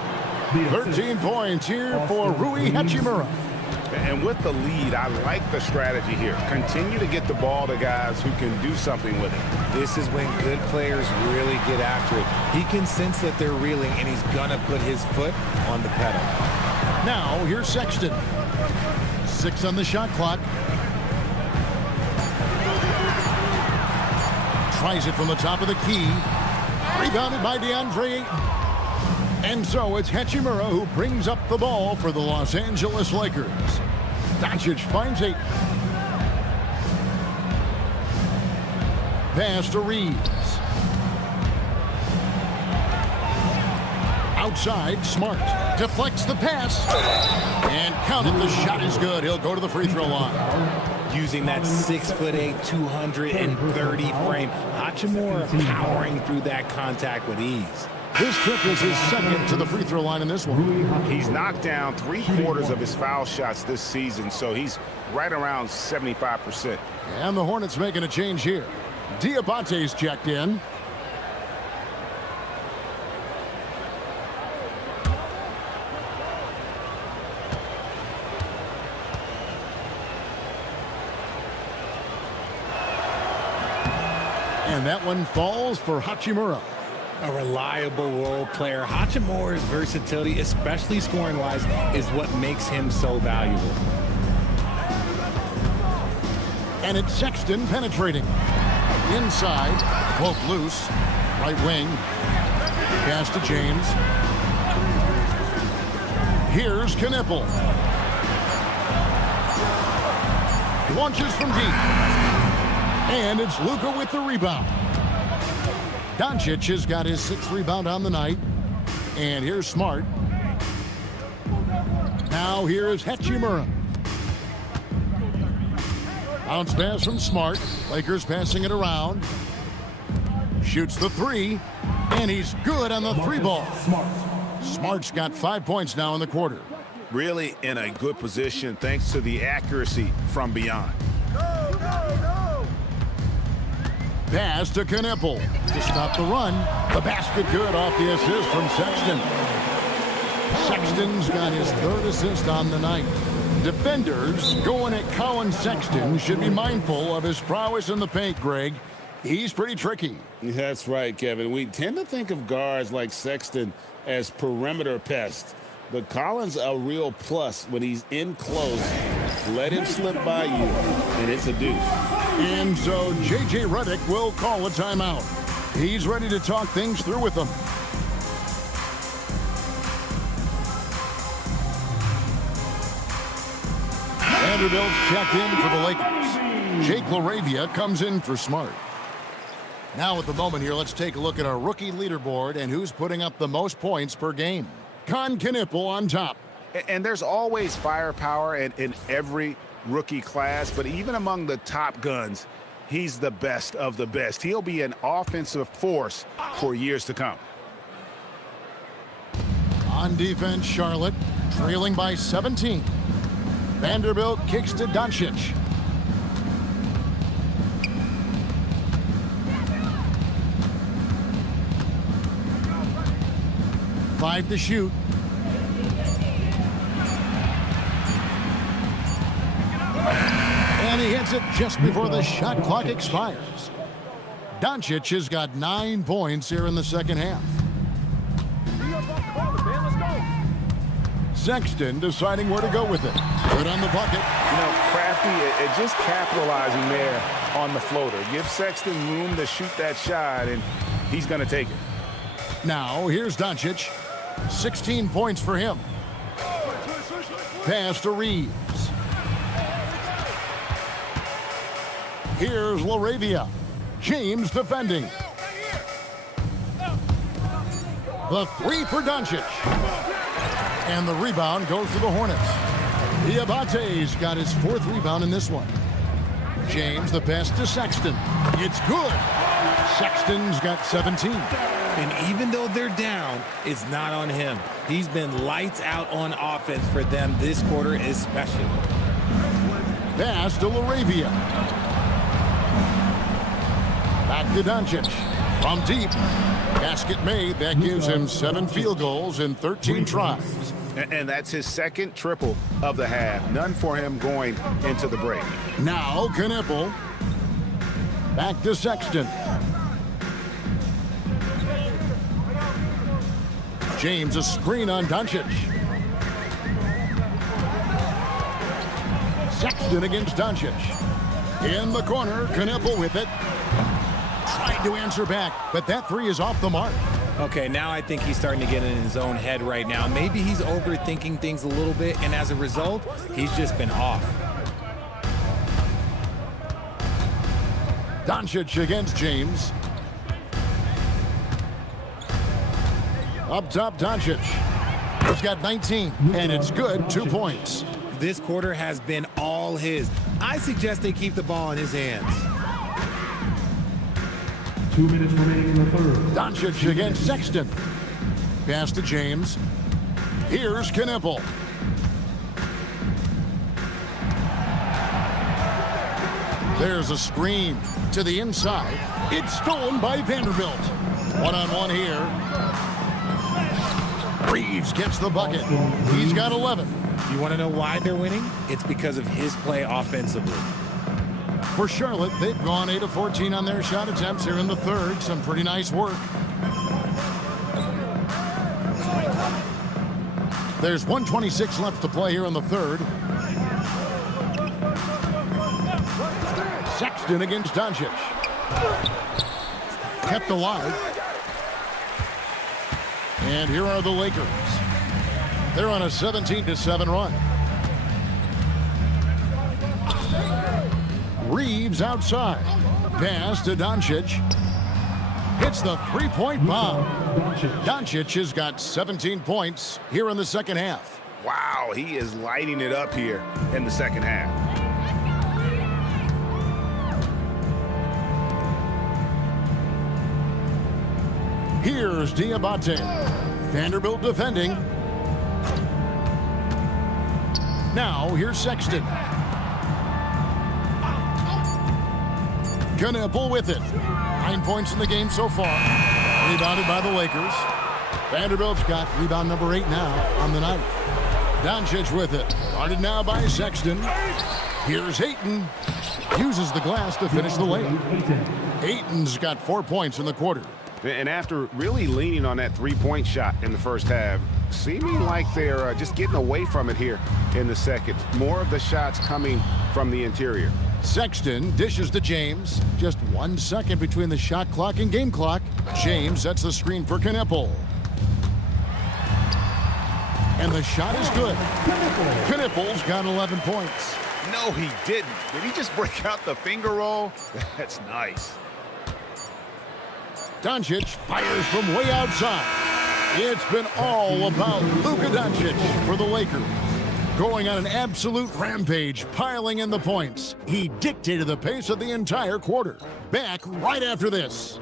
13 points here for Rui Hachimura. And with the lead, I like the strategy here. Continue to get the ball to guys who can do something with it. This is when good players really get after it. He can sense that they're reeling, and he's going to put his foot on the pedal. Now, here's Sexton. 6 on the shot clock. Tries it from the top of the key. Rebounded by DeAndre Ayton. And so it's Hachimura who brings up the ball for the Los Angeles Lakers. Doncic finds Ayton. Pass to Reeves. Outside, Smart deflects the pass. And counted, the shot is good. He'll go to the free throw line. Using that 6'8", 230 frame. Hachimura powering through that contact with ease. This trip is his second to the free throw line in this one. He's knocked down 3/4 of his foul shots this season, so he's right around 75%. And the Hornets making a change here. Diabate's checked in. And that one falls for Hachimura. A reliable role player. Hachimura's versatility, especially scoring-wise, is what makes him so valuable. And it's Sexton penetrating. Inside, broke loose. Right wing. Pass to James. Here's Knipple. Launches from deep. And it's Luka with the rebound. Doncic has got his 6th rebound on the night. And here's Smart. Now here's Hachimura. Bounce pass from Smart. Lakers passing it around. Shoots the 3. And he's good on the 3 ball. Smart's got 5 points now in the quarter. Really in a good position thanks to the accuracy from beyond. Pass to Knipple to stop the run. The basket good off the assist from Sexton. Sexton's got his 3rd assist on the night. Defenders going at Colin Sexton should be mindful of his prowess in the paint, Greg. He's pretty tricky. That's right, Kevin. We tend to think of guards like Sexton as perimeter pests, but Colin's a real plus when he's in close, Let him slip by you, and it's a deuce. And so J.J. Redick will call a timeout. He's ready to talk things through with them. Vanderbilt's checked in for the Lakers. Jake LaRavia comes in for Smart. Now at the moment here, let's take a look at our rookie leaderboard and who's putting up the most points per game. Con Knipple on top. And there's always firepower in every rookie class, but even among the top guns, he's the best of the best. He'll be an offensive force for years to come. On defense, Charlotte trailing by 17. Vanderbilt kicks to Doncic. Five to shoot. And he hits it just before the shot clock expires. Doncic has got 9 points here in the second half. Sexton deciding where to go with it. Good on the bucket. You know, Crafty, just capitalizing there on the floater. Give Sexton room to shoot that shot, and he's going to take it. Now, here's Doncic. 16 points for him. Pass to Reeves. Here's LaRavia. James defending. The three for Doncic. And the rebound goes to the Hornets. Diabate's got his 4th rebound in this one. James the pass to Sexton. It's good. Sexton's got 17. And even though they're down, it's not on him. He's been lights out on offense for them this quarter especially. Pass to LaRavia. Back to Doncic. From deep. Basket made. That gives him 7 field goals in 13 tries. And that's his 2nd triple of the half. None for him going into the break. Now Knipple. Back to Sexton. James a screen on Doncic. Sexton against Doncic. In the corner, Knipple with it. Tried to answer back, but that 3 is off the mark. Okay, now I think he's starting to get in his own head right now. Maybe he's overthinking things a little bit, and as a result, he's just been off. Doncic against James. Up top, Doncic. He's got 19, and it's good. 2 points. This quarter has been all his. I suggest they keep the ball in his hands. 2 minutes remaining in the third. Doncic against Sexton. Pass to James. Here's Knipple. There's a screen to the inside. It's stolen by Vanderbilt. One-on-one here. Reeves gets the bucket. He's got 11. You want to know why they're winning? It's because of his play offensively. For Charlotte, they've gone 8 of 14 on their shot attempts here in the third. Some pretty nice work. There's 1:26 left to play here in the third. Sexton against Doncic. Kept alive. And here are the Lakers. They're on a 17-7 run. Reeves outside. Pass to Doncic. Hits the three-point bomb. Doncic has got 17 points here in the second half. Wow, he is lighting it up here in the second half. Here's Diabate. Vanderbilt defending. Now here's Sexton. Knipple with it. 9 points in the game so far. Rebounded by the Lakers. Vanderbilt's got rebound number 8 now on the night. Doncic with it. Guarded now by Sexton. Here's Ayton. Uses the glass to finish the layup. Ayton's got 4 points in the quarter. And after really leaning on that three-point shot in the first half, seeming like they're just getting away from it here in the second. More of the shots coming from the interior. Sexton dishes to James. Just 1 second between the shot clock and game clock. James sets the screen for Knipple. And the shot is good. Knipple's got 11 points. No, he didn't. Did he just break out the finger roll? That's nice. Doncic fires from way outside. It's been all about Luka Doncic for the Lakers. Going on an absolute rampage, piling in the points. He dictated the pace of the entire quarter. Back right after this.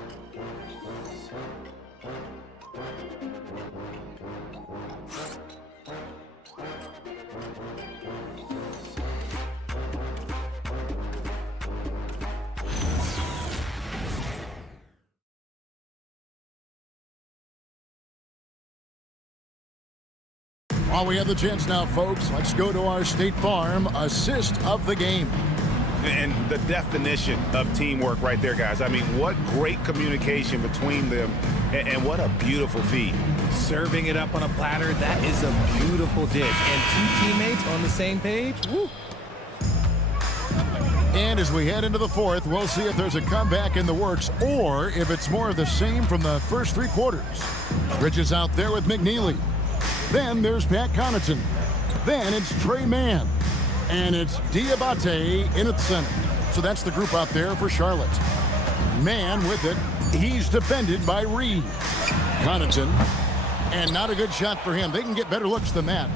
While we have the chance now, folks, let's go to our State Farm assist of the game. And the definition of teamwork right there, guys. I mean, what great communication between them, and what a beautiful feed. Serving it up on a platter, that is a beautiful dish. And two teammates on the same page, woo. And as we head into the fourth, we'll see if there's a comeback in the works or if it's more of the same from the first three quarters. Bridges out there with McNeely. Then there's Pat Connaughton. Then it's Trey Mann. And it's Diabate in at the center. So that's the group out there for Charlotte. Mann with it. He's defended by Reed. Connaughton. And not a good shot for him. They can get better looks than that.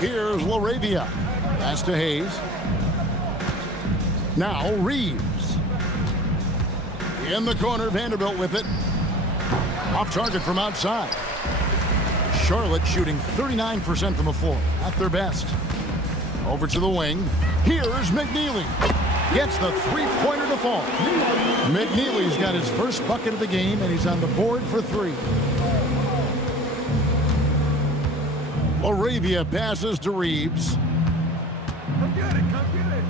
Here's LaRavia. Pass to Hayes. Now Reeves. In the corner, Vanderbilt with it. Off target from outside. Charlotte shooting 39% from the floor. Not their best. Over to the wing. Here's McNeely. Gets the three-pointer to fall. McNeely's got his first bucket of the game, and he's on the board for three. LaRavia passes to Reeves. Come get it, come get it.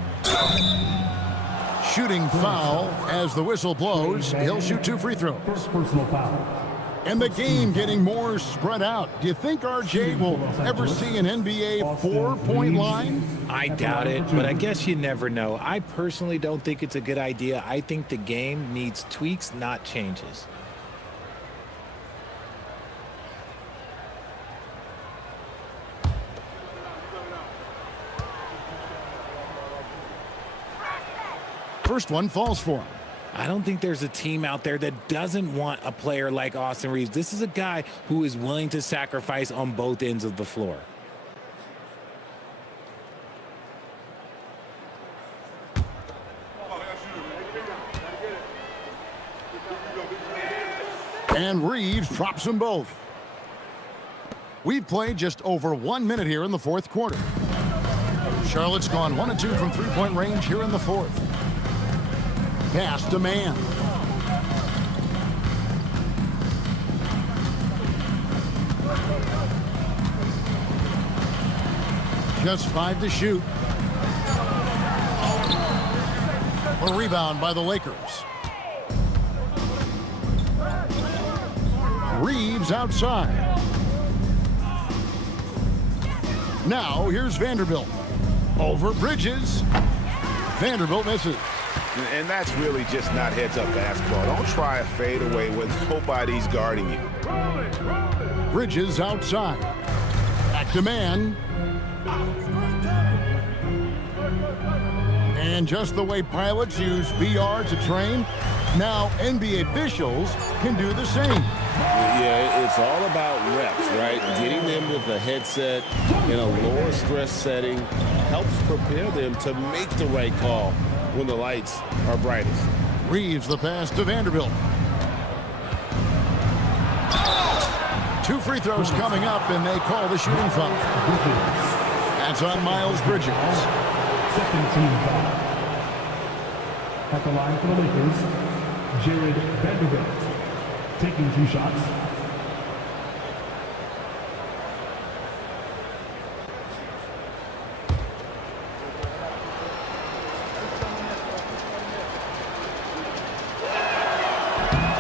Shooting foul as the whistle blows. He'll shoot two free throws. First personal foul. And the game getting more spread out. Do you think RJ will ever see an NBA 4-point line? I doubt it, but I guess you never know. I personally don't think it's a good idea. I think the game needs tweaks, not changes. First one falls for him. I don't think there's a team out there that doesn't want a player like Austin Reeves. This is a guy who is willing to sacrifice on both ends of the floor. And Reeves drops them both. We've played just over 1 minute here in the fourth quarter. Charlotte's gone 1 of 2 from three-point range here in the fourth. Pass to Mann. Just 5 to shoot. A rebound by the Lakers. Reeves outside. Now here's Vanderbilt. Over Bridges. Vanderbilt misses. And that's really just not heads-up basketball. Don't try a fadeaway when nobody's guarding you. Bridges outside. Back to Mann. And just the way pilots use VR to train, now NBA officials can do the same. Yeah, it's all about reps, right? Getting them with a headset in a lower stress setting helps prepare them to make the right call when the lights are brightest. Reeves the pass to Vanderbilt. 2 free throws coming up, and they call the shooting foul. That's on Miles Bridges. Second team foul. At the line for the Lakers, Jared Vanderbilt taking 2 shots.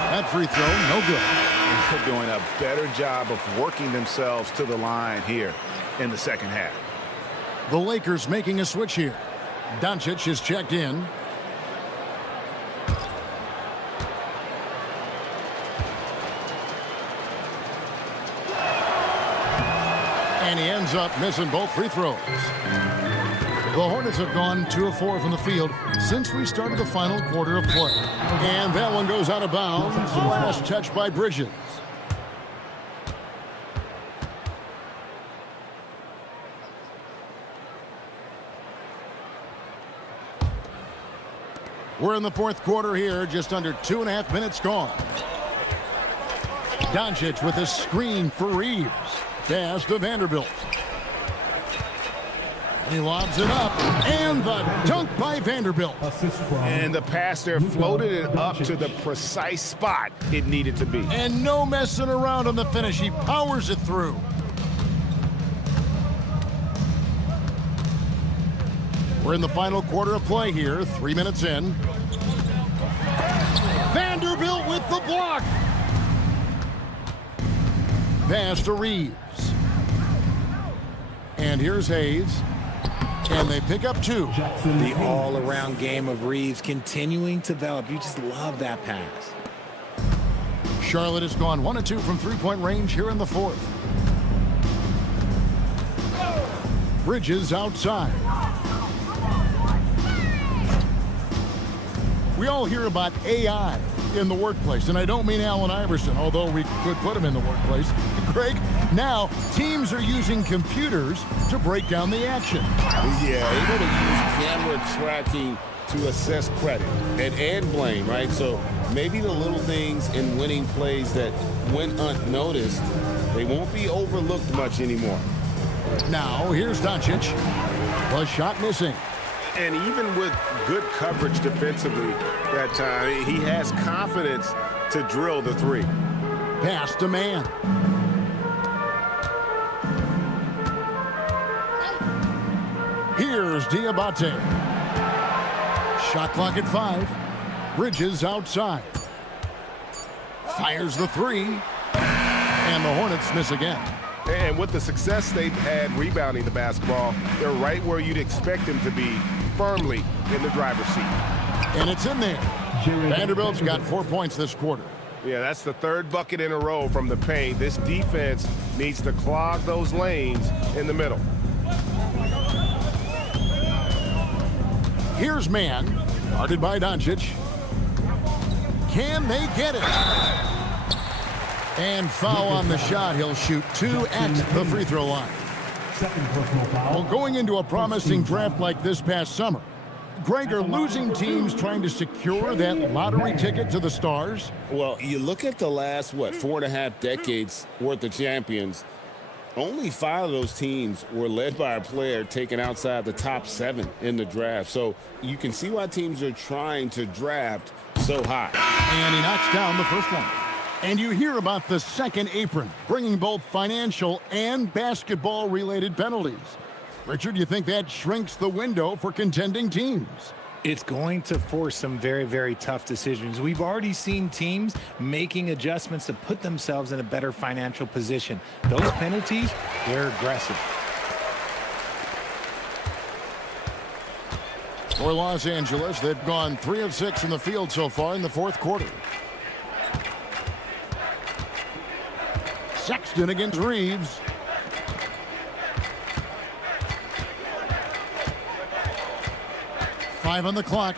That free throw, no good. They're doing a better job of working themselves to the line here in the second half. The Lakers making a switch here. Doncic is checked in. And he ends up missing both free throws. The Hornets have gone 2 of 4 from the field since we started the final quarter of play. And that one goes out of bounds. Last touch by Bridges. We're in the fourth quarter here, just under 2.5 minutes gone. Doncic with a screen for Reeves. Pass to Vanderbilt. He lobs it up, and the dunk by Vanderbilt. And the pass there floated it up to the precise spot it needed to be. And no messing around on the finish. He powers it through. We're in the final quarter of play here, 3 minutes in. Vanderbilt with the block. Pass to Reeves. And here's Hayes. And they pick up 2. The all-around game of Reeves continuing to develop. You just love that pass. Charlotte has gone 1 of 2 from three-point range here in the fourth. Bridges outside. We all hear about AI in the workplace, and I don't mean Allen Iverson, although we could put him in the workplace. Greg, now teams are using computers to break down the action. Yeah, able to use camera tracking to assess credit and blame, right? So maybe the little things in winning plays that went unnoticed, they won't be overlooked much anymore. Now, here's Doncic. The shot missing. And even with good coverage defensively that time, he has confidence to drill the 3. Pass to man. Here's Diabate. Shot clock at 5. Bridges outside. Fires the 3. And the Hornets miss again. And with the success they've had rebounding the basketball, they're right where you'd expect them to be, firmly in the driver's seat. And it's in there. Vanderbilt's got 4 points this quarter. Yeah, that's the 3rd bucket in a row from the paint. This defense needs to clog those lanes in the middle. Here's man, guarded by Doncic. Can they get it? And foul on the shot. He'll shoot 2 at the free throw line. Second personal foul. Well, going into a promising draft like this past summer, Greg, are losing teams trying to secure that lottery ticket to the stars? Well, you look at the last, 4.5 decades worth of champions, only 5 of those teams were led by a player taken outside the top 7 in the draft. So you can see why teams are trying to draft so high. And he knocks down the first one. And you hear about the second apron, bringing both financial and basketball-related penalties. Richard, do you think that shrinks the window for contending teams? It's going to force some very, very tough decisions. We've already seen teams making adjustments to put themselves in a better financial position. Those penalties, they're aggressive. For Los Angeles, they've gone 3 of 6 from the field so far in the fourth quarter. Sexton against Reeves. Five on the clock.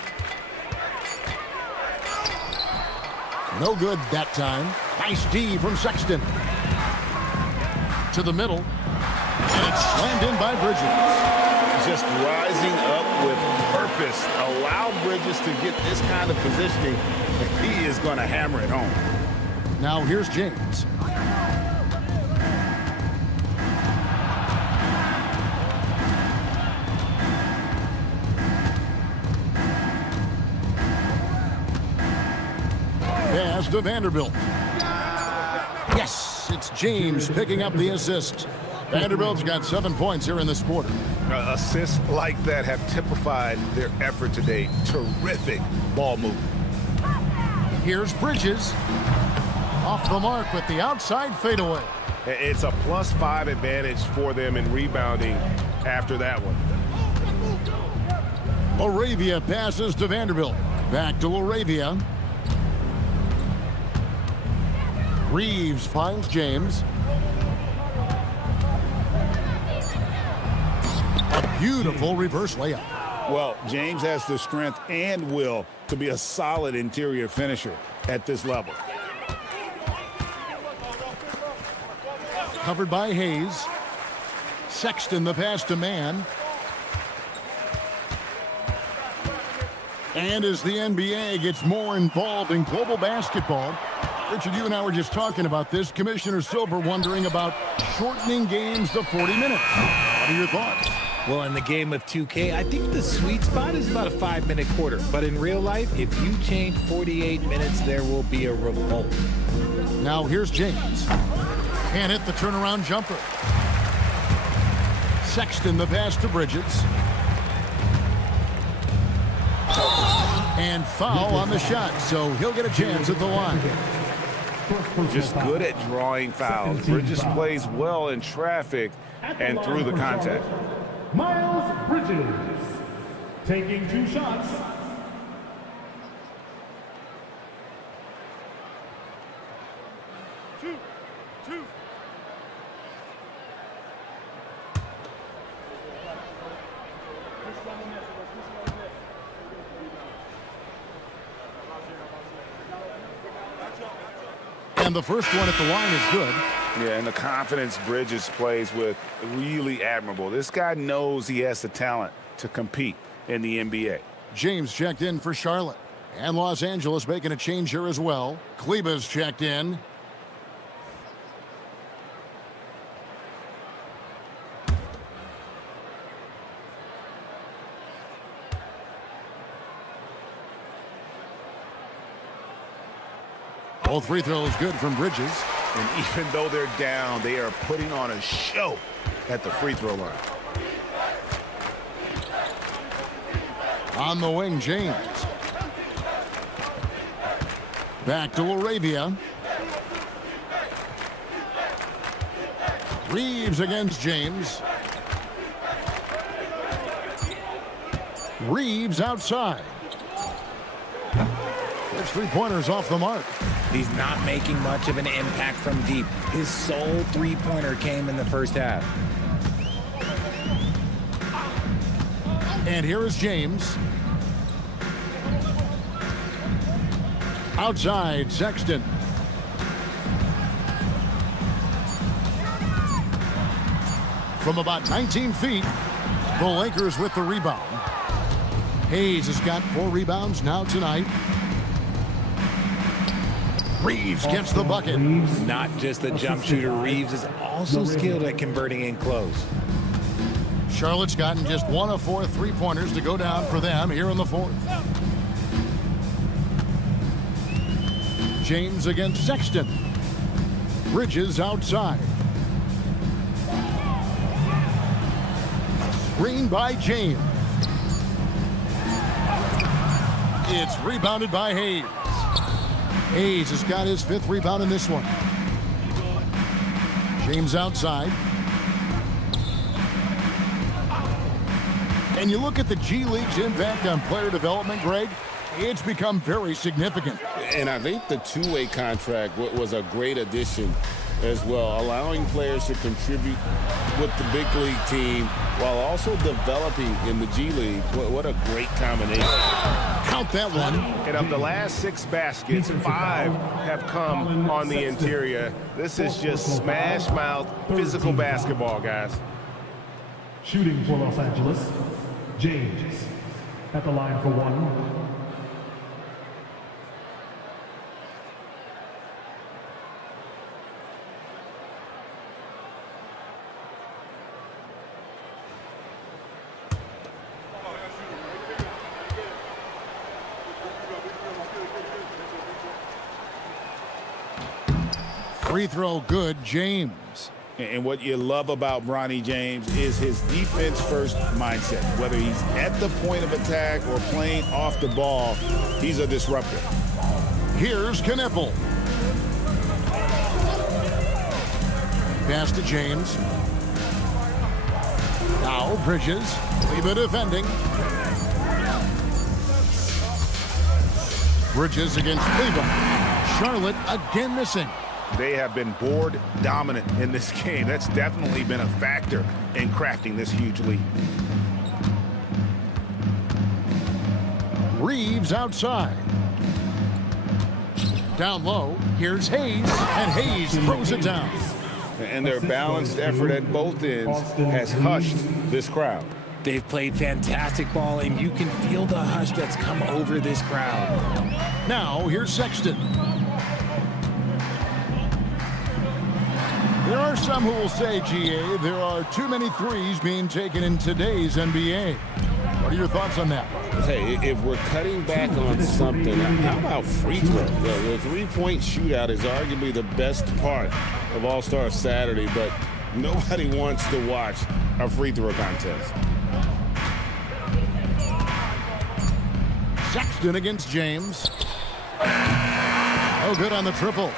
No good that time. Nice D from Sexton. To the middle. And it's slammed in by Bridges. Just rising up with purpose. Allow Bridges to get this kind of positioning. He is going to hammer it home. Now here's James. Pass to Vanderbilt. Yes, it's James picking up the assist. Vanderbilt's got 7 points here in this quarter. Assists like that have typified their effort today. Terrific ball movement. Here's Bridges. Off the mark with the outside fadeaway. It's a +5 advantage for them in rebounding after that one. Laravia passes to Vanderbilt. Back to Laravia. Reeves finds James. A beautiful reverse layup. Well, James has the strength and will to be a solid interior finisher at this level. Covered by Hayes. Sexton the pass to Mann. And as the NBA gets more involved in global basketball, Richard, you and I were just talking about this. Commissioner Silver wondering about shortening games to 40 minutes. What are your thoughts? Well, in the game of 2K, I think the sweet spot is about a 5-minute quarter. But in real life, if you change 48 minutes, there will be a revolt. Now here's James. Can't hit the turnaround jumper. Sexton the pass to Bridges. And foul on the shot, so he'll get a chance at the line. Just good at drawing fouls. Bridges plays well in traffic and through the contact. Miles Bridges taking 2 shots. Two. And the first one at the line is good. Yeah, and the confidence Bridges plays with, really admirable. This guy knows he has the talent to compete in the NBA. James checked in for Charlotte. And Los Angeles making a change here as well. Kleba's checked in. Both free throws good from Bridges. And even though they're down, they are putting on a show at the free throw line. On the wing, James. Back to Laravia. Reeves against James. Reeves outside. There's 3-pointers off the mark. He's not making much of an impact from deep. His sole 3-pointer came in the first half. And here is James. Outside, Sexton. From about 19 feet, the Lakers with the rebound. Hayes has got 4 rebounds now tonight. Reeves gets the bucket. Not just a jump shooter, Reeves is also skilled at converting in close. Charlotte's gotten just 1 of 4 3-pointers to go down for them here in the 4th. James against Sexton. Bridges outside. Screen by James. It's rebounded by Hayes. Hayes has got his 5th rebound in this one. James outside. And you look at the G League's impact on player development, Greg, it's become very significant. And I think the 2-way contract was a great addition as well, allowing players to contribute with the big league team while also developing in the G League. What a great combination. Count that one. And of the last 6 baskets, 5 have come on the interior. This is just smash mouth physical basketball, guys. Shooting for Los Angeles, James at the line for 1. Free throw good, James. And what you love about Bronny James is his defense-first mindset. Whether he's at the point of attack or playing off the ball, he's a disruptor. Here's Knippel. pass to James. Now Bridges. Kleba defending. Bridges against Kleba. Charlotte again missing. They have been board dominant in this game. That's definitely been a factor in crafting this huge lead. Reeves outside. Down low, here's Hayes, and Hayes throws it down. And their balanced effort at both ends has hushed this crowd. They've played fantastic ball, and you can feel the hush that's come over this crowd. Now, here's Sexton. There are some who will say, GA, there are too many threes being taken in today's NBA. What are your thoughts on that? Hey, if we're cutting back on something, how about free throw? The three-point shootout is arguably the best part of All-Star Saturday, but nobody wants to watch a free throw contest. Sexton against James. Oh, good on the triple.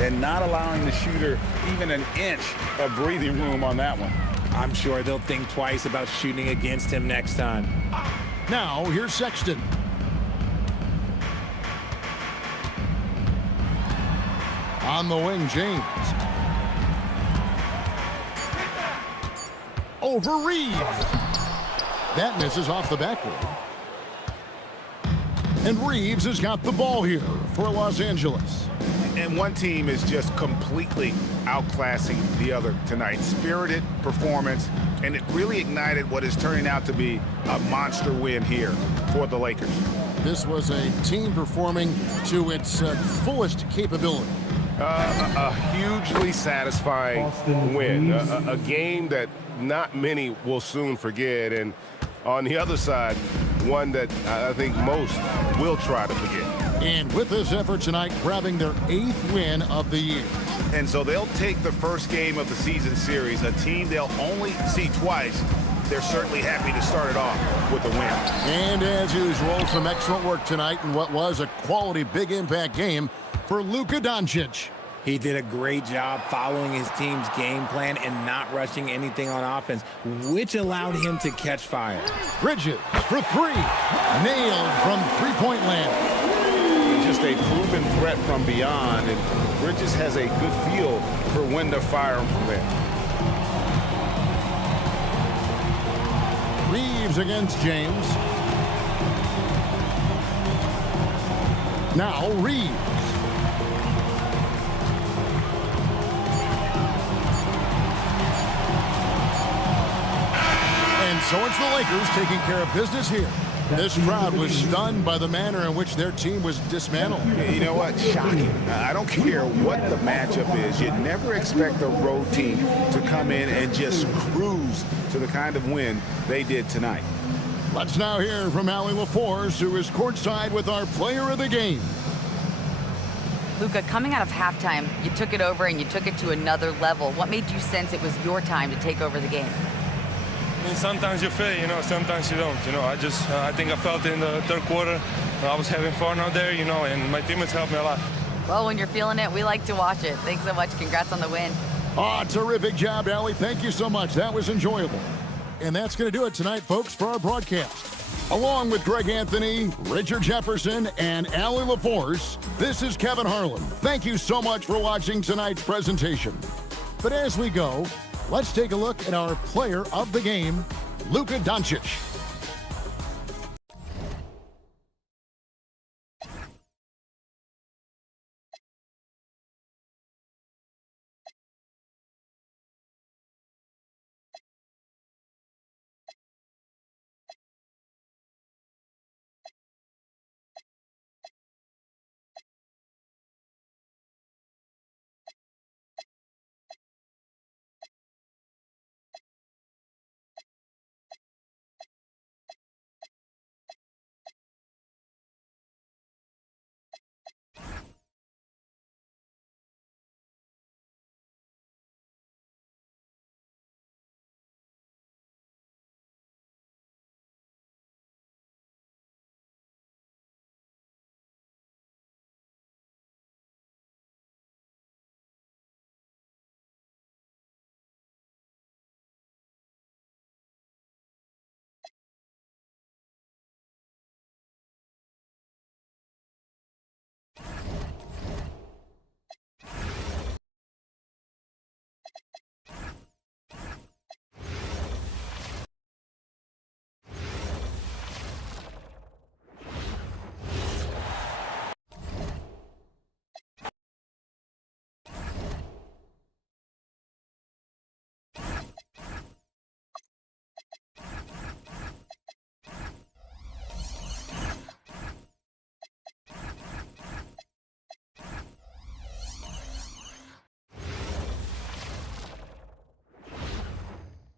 And not allowing the shooter even an inch of breathing room on that one. I'm sure they'll think twice about shooting against him next time. Now, here's Sexton. On the wing, James. Over Reeves. That misses off the backboard. And Reeves has got the ball here for Los Angeles. And one team is just completely outclassing the other tonight. Spirited performance, and it really ignited what is turning out to be a monster win here for the Lakers. This was a team performing to its fullest capability. A hugely satisfying win. A game that not many will soon forget. And on the other side, one that I think most will try to forget. And with this effort tonight, grabbing their 8th win of the year. And so they'll take the first game of the season series, a team they'll only see twice. They're certainly happy to start it off with a win. And as usual, some excellent work tonight in what was a quality big impact game for Luka Doncic. He did a great job following his team's game plan and not rushing anything on offense, which allowed him to catch fire. Bridges for 3. Nailed from three-point land. Just a proven threat from beyond, and Bridges has a good feel for when to fire him from there. Reeves against James. Now Reeves. And so it's the Lakers taking care of business here. This crowd was stunned by the manner in which their team was dismantled. You know what? Shocking. I don't care what the matchup is. You never expect a road team to come in and just cruise to the kind of win they did tonight. Let's now hear from Allie LaForce, who is courtside with our player of the game. Luka, coming out of halftime, you took it over and you took it to another level. What made you sense it was your time to take over the game? I mean, sometimes you feel it, sometimes you don't. I think I felt it in the third quarter. I was having fun out there, and my teammates helped me a lot. Well, when you're feeling it, we like to watch it. Thanks so much. Congrats on the win. Terrific job, Allie. Thank you so much. That was enjoyable. And that's going to do it tonight, folks, for our broadcast. Along with Greg Anthony, Richard Jefferson, and Allie LaForce, this is Kevin Harlan. Thank you so much for watching tonight's presentation. But as we go, let's take a look at our player of the game, Luka Doncic.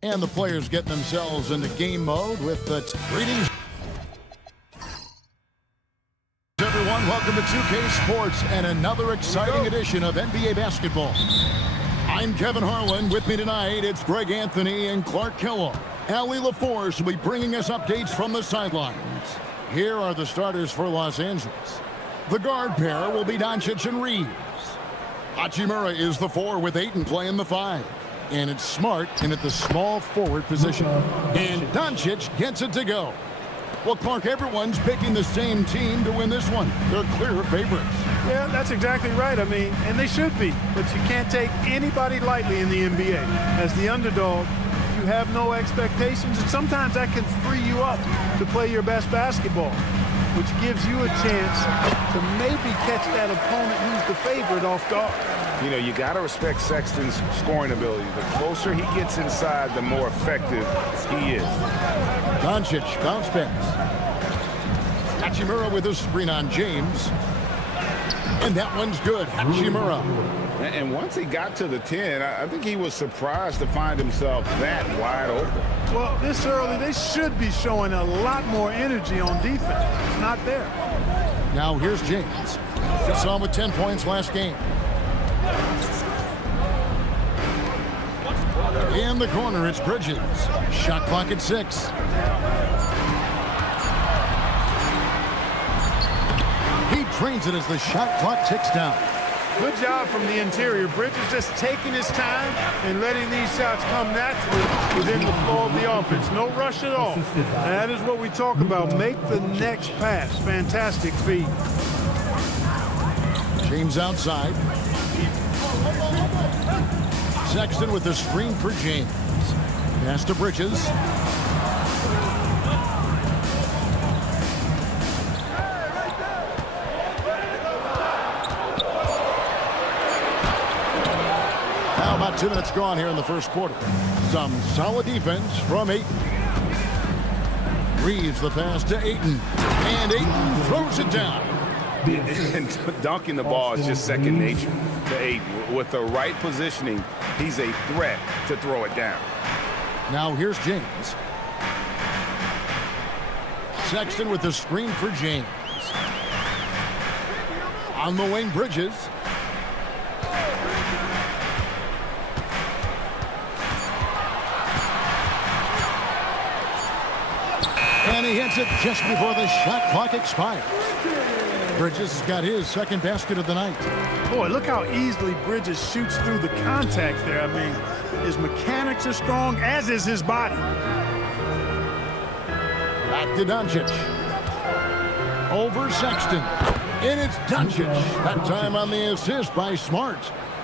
And the players getting themselves into game mode with the greetings. Everyone, welcome to 2K Sports and another exciting edition of NBA basketball. I'm Kevin Harlan. With me tonight, it's Greg Anthony and Clark Kellogg. Allie LaForce will be bringing us updates from the sidelines. Here are the starters for Los Angeles. The guard pair will be Doncic and Reeves. Hachimura is the 4 with Ayton playing the 5. And it's Smart in at the small forward position. And Doncic gets it to go. Well, Clark, everyone's picking the same team to win this one. They're clear favorites. Yeah, that's exactly right. I mean, and they should be. But you can't take anybody lightly in the NBA. As the underdog, you have no expectations, and sometimes that can free you up to play your best basketball, which gives you a chance to maybe catch that opponent who's the favorite off guard. You know, you got to respect Sexton's scoring ability. The closer he gets inside, the more effective he is. Doncic, bounce pass. Hachimura with a screen on James. And that one's good. Hachimura. And once he got to the 10, I think he was surprised to find himself that wide open. Well, this early, they should be showing a lot more energy on defense. It's not there. Now here's James. Just saw him with 10 points last game. In the corner, it's Bridges. Shot clock at 6. He drains it as the shot clock ticks down. Good job from the interior. Bridges just taking his time and letting these shots come naturally within the flow of the offense. No rush at all. And that is what we talk about. Make the next pass. Fantastic feed. James outside. Sexton with the screen for James. Pass to Bridges. Now about 2 minutes gone here in the first quarter. Some solid defense from Ayton. Reeves the pass to Ayton. And Ayton throws it down. And dunking the ball is just second nature to Ayton. With the right positioning, he's a threat to throw it down. Now here's James. Sexton with the screen for James. On the wing, Bridges. And he hits it just before the shot clock expires. Bridges has got his second basket of the night. Boy, look how easily Bridges shoots through the contact there. I mean, his mechanics are strong, as is his body. Back to Doncic. Over Sexton. And it's Doncic. That time on the assist by Smart.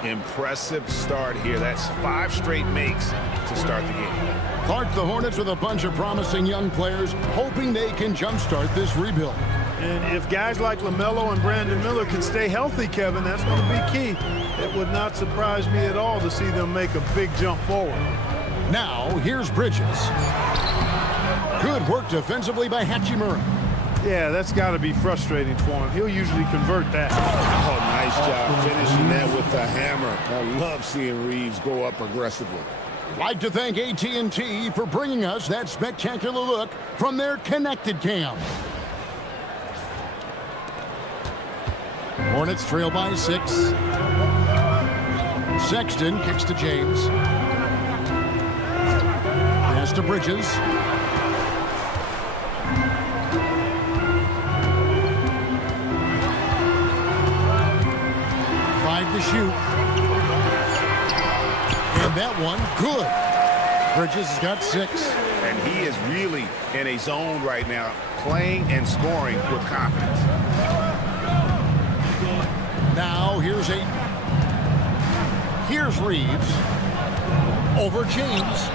Impressive start here. That's 5 straight makes to start the game. Clark, the Hornets with a bunch of promising young players, hoping they can jumpstart this rebuild. And if guys like LaMelo and Brandon Miller can stay healthy, Kevin, that's going to be key. It would not surprise me at all to see them make a big jump forward. Now, here's Bridges. Good work defensively by Hachimura. Yeah, that's got to be frustrating for him. He'll usually convert that. Oh, nice job finishing that with the hammer. I love seeing Reeves go up aggressively. Like to thank AT&T for bringing us that spectacular look from their connected cam. Hornets trail by 6. Sexton kicks to James. Pass to Bridges. To shoot. And that one, good. Bridges has got 6. And he is really in a zone right now, playing and scoring with confidence. Now, here's Ayton. Here's Reeves. Over James.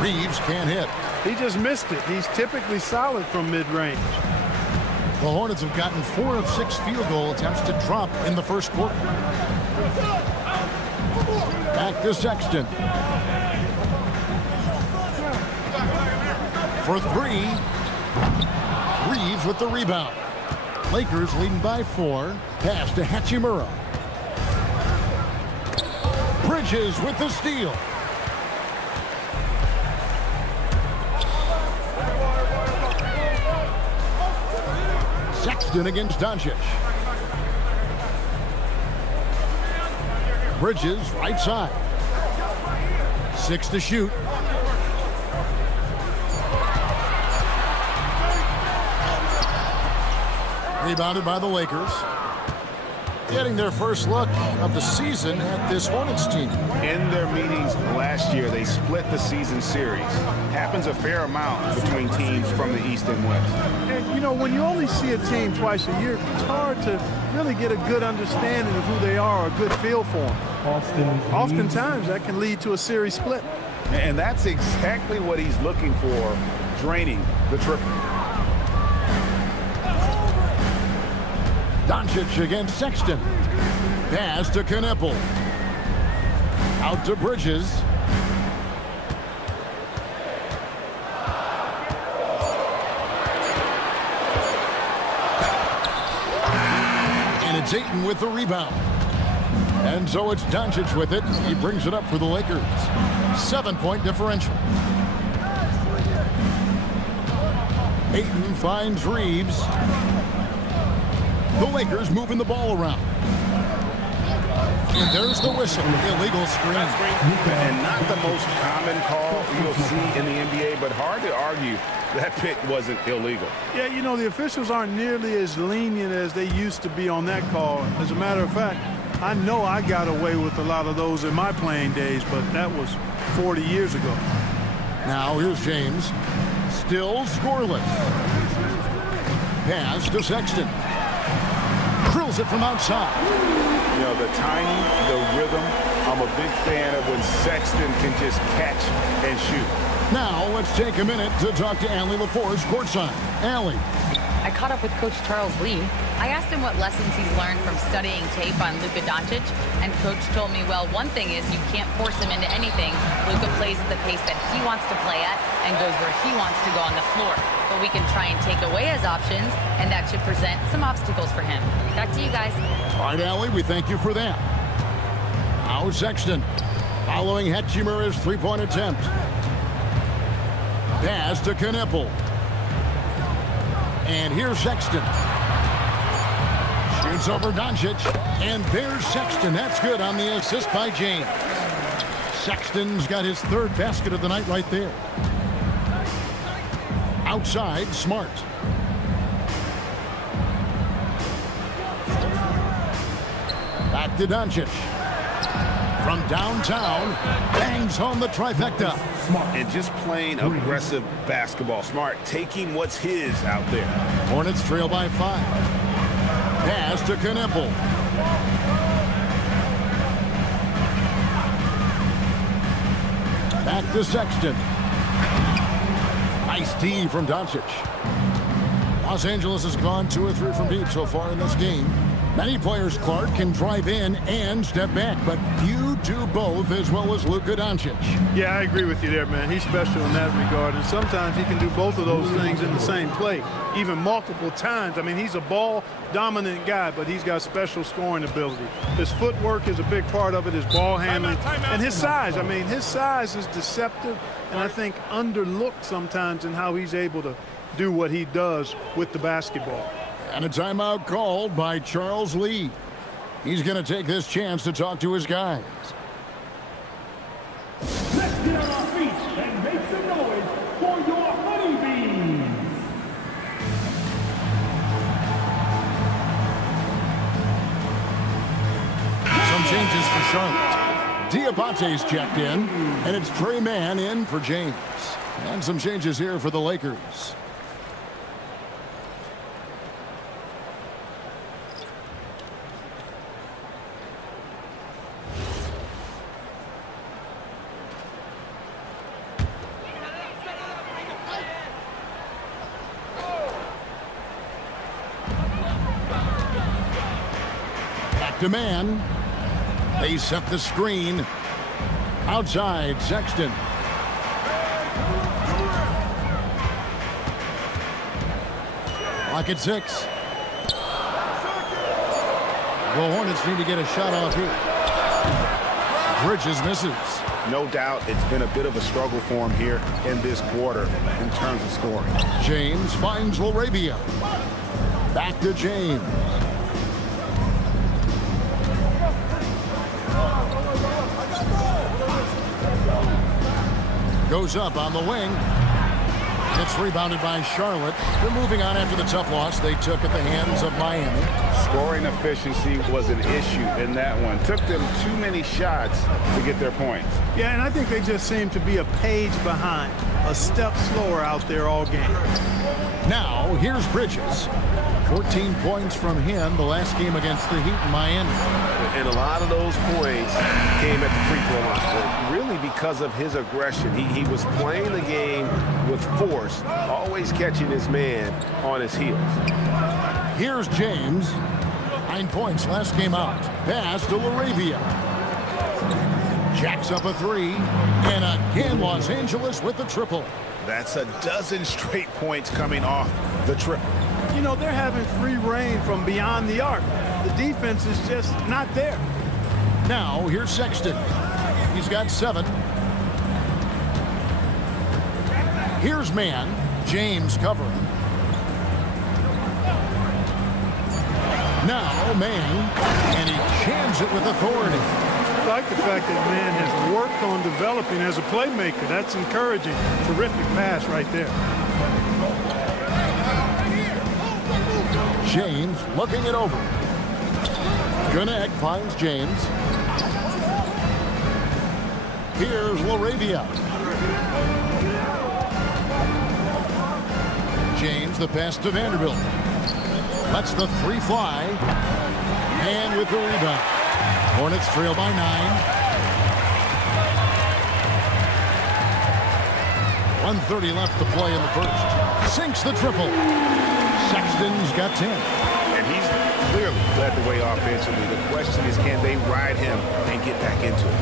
Reeves can't hit. He just missed it. He's typically solid from mid-range. The Hornets have gotten 4 of 6 field goal attempts to drop in the first quarter. Back to Sexton. For 3. Reeves with the rebound. Lakers leading by 4. Pass to Hachimura. Bridges with the steal. Sexton against Doncic. Bridges, right side. 6 to shoot. Rebounded by the Lakers. Getting their first look of the season at this Hornets team. In their meetings last year, they split the season series. Happens a fair amount between teams from the East and West. And, you know, when you only see a team twice a year, it's hard to really get a good understanding of who they are, a good feel for them. Oftentimes, that can lead to a series split. And that's exactly what he's looking for, draining the triple. Doncic against Sexton. Pass to Kneppel. Out to Bridges. And it's Ayton with the rebound. And so it's Doncic with it. He brings it up for the Lakers. 7-point differential. Ayton finds Reeves. The Lakers moving the ball around. And there's the whistle. Illegal screen. And not the most common call you'll see in the NBA, but hard to argue that pick wasn't illegal. Yeah, you know, the officials aren't nearly as lenient as they used to be on that call. As a matter of fact, I know I got away with a lot of those in my playing days, but that was 40 years ago. Now here's James. Still scoreless. Pass to Sexton. Drills it from outside. You know, the timing, the rhythm, I'm a big fan of when Sexton can just catch and shoot. Now let's take a minute to talk to Allie LaForce courtside. Allie. I caught up with Coach Charles Lee. I asked him what lessons he's learned from studying tape on Luka Doncic, and Coach told me, well, one thing is you can't force him into anything. Luka plays at the pace that he wants to play at and goes where he wants to go on the floor. But we can try and take away his options, and that should present some obstacles for him. Back to you guys. All right, Allie, we thank you for that. Now Sexton following Hachimura's three-point attempt. Pass to Kneppel. And here's Sexton. Shoots over Doncic. And there's Sexton. That's good on the assist by James. Sexton's got his third basket of the night right there. Outside, Smart. Back to Doncic. From downtown, bangs home the trifecta. And just playing aggressive basketball. Smart taking what's his out there. Hornets trail by 5. Pass to Kneppel. Back to Sexton. Nice D from Doncic. Los Angeles has gone 2 or 3 from deep so far in this game. Many players, Clark, can drive in and step back, but few do both as well as Luka Doncic. Yeah, I agree with you there, man. He's special in that regard, and sometimes he can do both of those things in the same play, even multiple times. I mean, he's a ball-dominant guy, but he's got special scoring ability. His footwork is a big part of it, his ball handling, and his size. I mean, his size is deceptive, and I think underlooked sometimes in how he's able to do what he does with the basketball. And a timeout called by Charles Lee. He's going to take this chance to talk to his guys. Let's get on our feet and make some noise for your honeybees. Some changes for Charlotte. Diabate's checked in, and it's Trey Mann in for James. And some changes here for the Lakers. Man. They set the screen. Outside, Sexton. Lock at 6. The Hornets need to get a shot off here. Bridges misses. No doubt it's been a bit of a struggle for him here in this quarter in terms of scoring. James finds LaRavia. Back to James. Goes up on the wing. It's rebounded by Charlotte. They're moving on after the tough loss they took at the hands of Miami. Scoring efficiency was an issue in that one. Took them too many shots to get their points. Yeah, and I think they just seem to be a page behind, a step slower out there all game. Now, here's Bridges. 14 points from him the last game against the Heat in Miami. And a lot of those points came at the free throw line. Really because of his aggression. He was playing the game with force, always catching his man on his heels. Here's James. 9 points last game out. Pass to LaRavia. Jacks up a three. And again, Los Angeles with the triple. That's a dozen straight points coming off the triple. You know, they're having free reign from beyond the arc. The defense is just not there. Now, here's Sexton. He's got 7. Here's man. James covering. Now, man. And he jams it with authority. I like the fact that man has worked on developing as a playmaker. That's encouraging. Terrific pass right there. James looking it over. Gonna finds James. Here's LaRavia. James, the pass to Vanderbilt. Lets the three fly. And with the rebound. Hornets trail by 9. 1:30 left to play in the first. Sinks the triple. Sexton's got 10. And he's clearly led the way offensively. The question is, can they ride him and get back into it?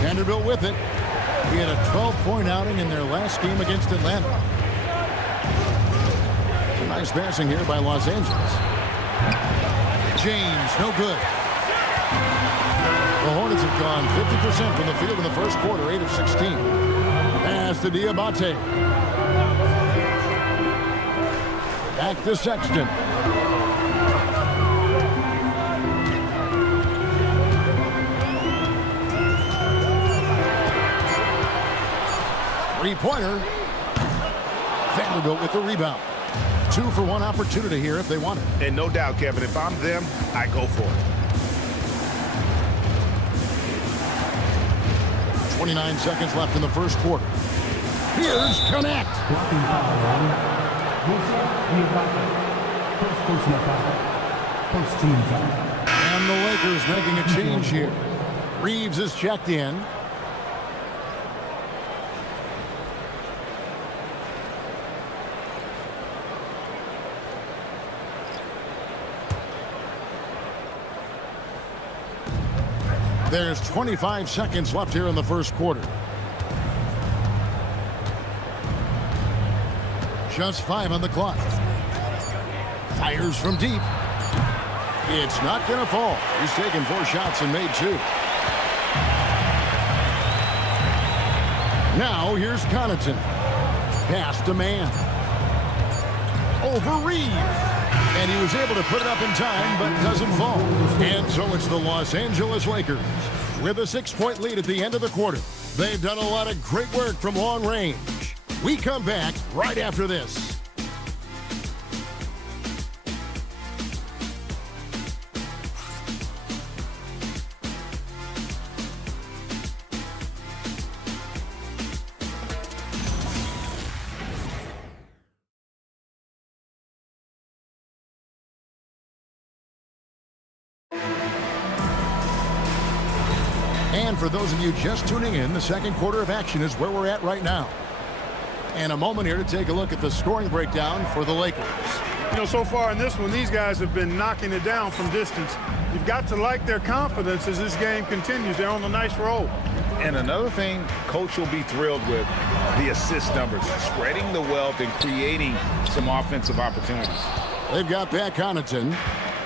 Vanderbilt with it. He had a 12-point outing in their last game against Atlanta. Some nice passing here by Los Angeles. James, no good. The Hornets have gone 50% from the field in the first quarter, 8 of 16. Pass to Diabate. Back to Sexton. Three-pointer. Vanderbilt with the rebound. 2 for 1 opportunity here if they want it. And no doubt, Kevin, if I'm them, I go for it. 29 seconds left in the first quarter. Here's Connect. Blocking foul. First personal foul. First team foul. And the Lakers making a change here. Reeves is checked in. There's 25 seconds left here in the first quarter. Just 5 on the clock. Fires from deep. It's not going to fall. He's taken 4 shots and made 2. Now here's Connaughton. Pass to man. Over Reeves. And he was able to put it up in time, but doesn't fall. And so it's the Los Angeles Lakers with a 6-point lead at the end of the quarter. They've done a lot of great work from long range. We come back right after this. And for those of you just tuning in, the second quarter of action is where we're at right now. And a moment here to take a look at the scoring breakdown for the Lakers. You know, so far in this one, these guys have been knocking it down from distance. You've got to like their confidence as this game continues. They're on a nice roll. And another thing Coach will be thrilled with, the assist numbers, spreading the wealth and creating some offensive opportunities. They've got Pat Connaughton.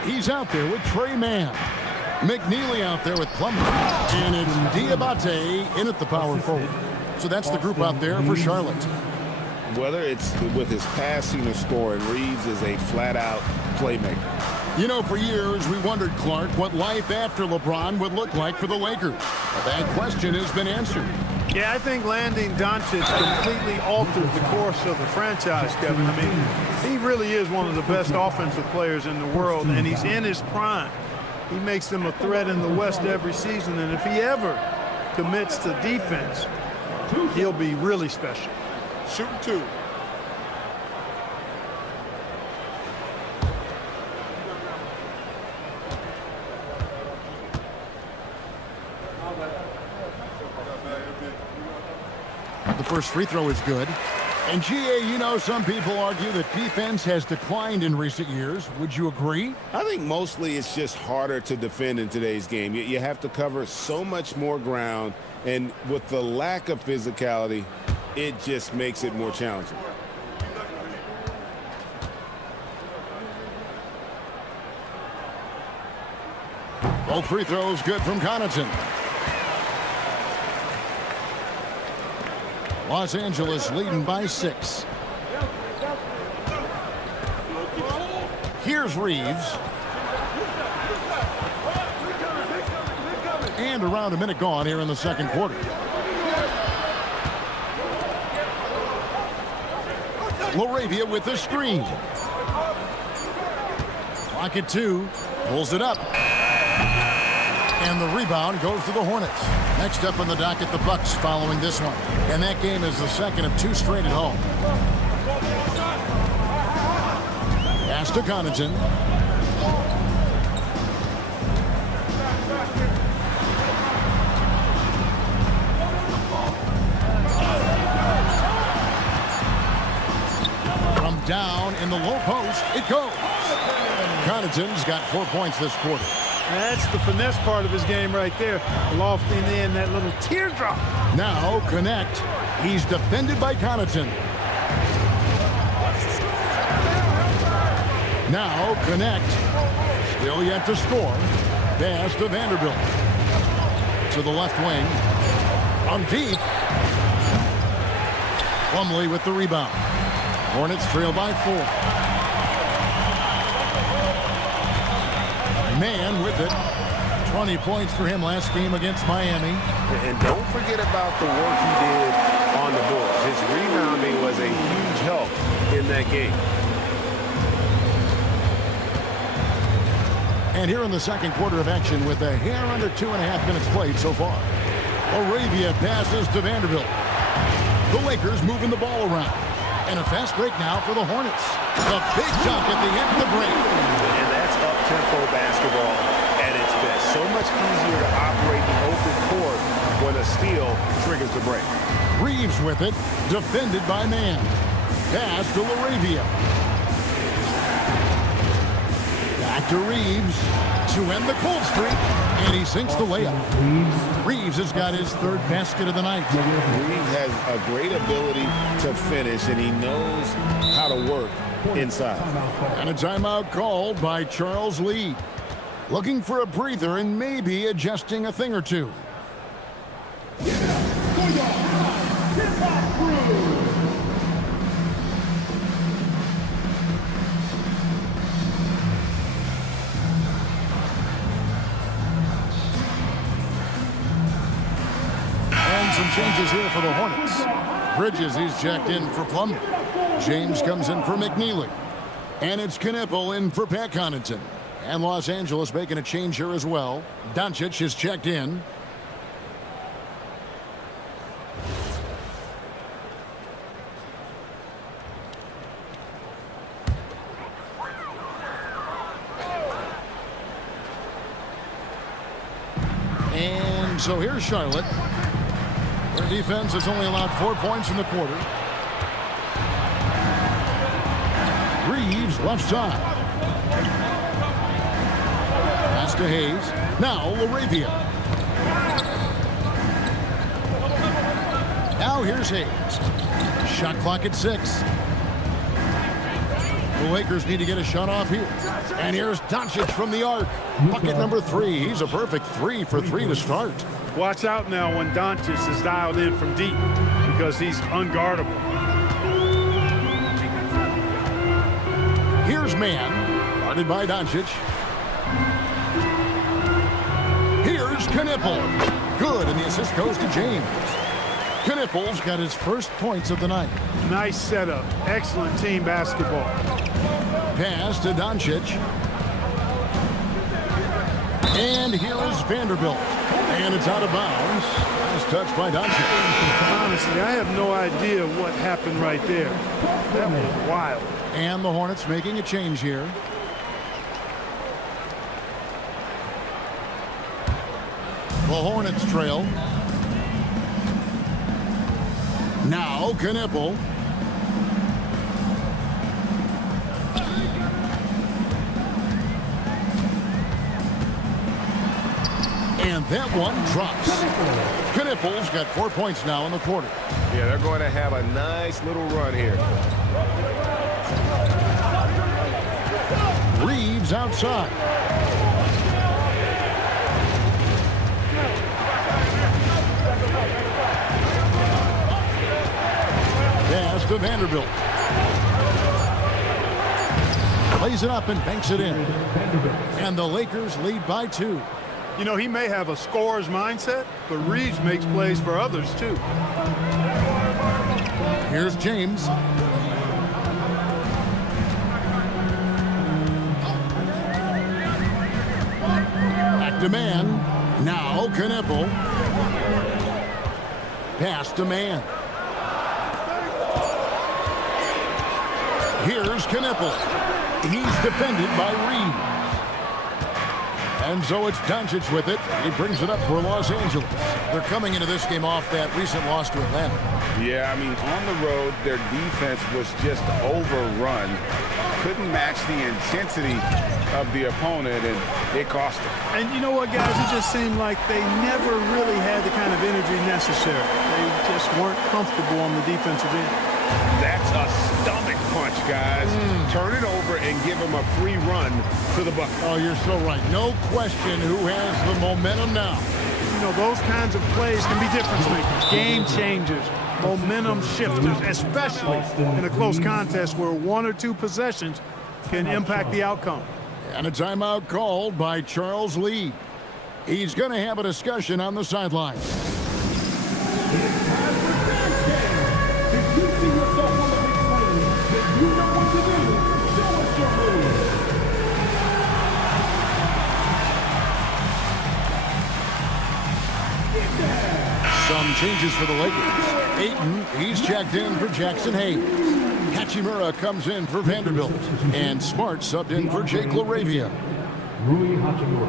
He's out there with Trey Mann. McNeely out there with Plumlee. And it's Diabate in at the power forward. So that's the group out there for Charlotte. whether it's with his passing or scoring, Reeves is a flat-out playmaker. You know, for years, we wondered, Clark, what life after LeBron would look like for the Lakers. That question has been answered. Yeah, I think landing Doncic completely altered the course of the franchise, Kevin. I mean, he really is one of the best offensive players in the world, and he's in his prime. He makes them a threat in the West every season, and if he ever commits to defense, he'll be really special. Shooting 2. The first free throw is good. And GA, you know, some people argue that defense has declined in recent years. Would you agree? I think mostly it's just harder to defend in today's game. You have to cover so much more ground, and with the lack of physicality, it just makes it more challenging. Both free throws good from Connaughton. Los Angeles leading by 6. Here's Reeves. And around a minute gone here in the second quarter. Laravia with the screen. Clock at 2. Pulls it up. And the rebound goes to the Hornets. Next up on the docket, the Bucks following this one. And that game is the second of 2 straight at home. Pass to Connaughton. From down in the low post, it goes. Connaughton's got 4 points this quarter. That's the finesse part of his game right there. Lofting in that little teardrop. Now connect. He's defended by Connaughton. Now connect. Still yet to score. Pass to Vanderbilt. To the left wing. On deep. Plumlee with the rebound. Hornets trail by 4. Man with it. 20 points for him last game against Miami. And don't forget about the work he did on the boards. His rebounding was a huge help in that game. And here in the second quarter of action with a hair under 2.5 minutes played so far. Laravia passes to Vanderbilt. The Lakers moving the ball around. And a fast break now for the Hornets. The big dunk at the end of the break. And that's up-tempo basketball at its best. So much easier to operate the open court when a steal triggers the break. Reeves with it, defended by Man. Pass to Laravia. Back to Reeves to end the cold streak, and he sinks the layup. Reeves has got his 3rd basket of the night. Reeves has a great ability to finish, and he knows how to work inside. And a timeout called by Charles Lee. Looking for a breather and maybe adjusting a thing or two. And some changes here for the Hornets. Bridges, he's checked in for Plumlee. James comes in for McNeely. And it's Knipple in for Pat Connaughton. And Los Angeles making a change here as well. Doncic is checked in. And so here's Charlotte. Their defense has only allowed 4 points in the quarter. Reeves left side. Pass to Hayes. Now Laravia. Now here's Hayes. Shot clock at 6. The Lakers need to get a shot off here. And here's Doncic from the arc. Bucket number 3. He's a perfect 3 for 3 to start. Watch out now when Doncic is dialed in from deep because he's unguardable. man, guarded by Doncic. Here's Knipple. Good, and the assist goes to James. Knipple's got his first points of the night. Nice setup. Excellent team basketball. Pass to Doncic. And here is Vanderbilt. And it's out of bounds. Nice touch by Doncic. Honestly, I have no idea what happened right there. That was wild. And the Hornets making a change here. The Hornets trail. Now Knipple. And that one drops. Knipple's got 4 points now in the quarter. Yeah, they're going to have a nice little run here. Reeves outside. Pass to Vanderbilt. Plays it up and banks it in. And the Lakers lead by 2. You know, he may have a scorer's mindset, but Reeves makes plays for others, too. Here's James. Back to man. Now Knipple. Pass to man. Here's Knipple. He's defended by Reeves. And so it's Doncic with it. He brings it up for Los Angeles. They're coming into this game off that recent loss to Atlanta. Yeah, I mean, on the road, their defense was just overrun. Couldn't match the intensity of the opponent, and it cost them. And you know what, guys? It just seemed like they never really had the kind of energy necessary. They just weren't comfortable on the defensive end. That's a stomach punch, guys. Turn it over and give them a free run to the bucket. Oh, you're so right. No question who has the momentum now. You know, those kinds of plays can be difference makers, game changers, momentum shifters, especially in a close contest where 1 or 2 possessions can impact the outcome. And a timeout called by Charles Lee. He's going to have a discussion on the sideline. Some changes for the Lakers. Ayton, he's checked in for Jackson Hayes. Hachimura comes in for Vanderbilt. And Smart subbed in for Jake LaRavia. Rui Hachimura.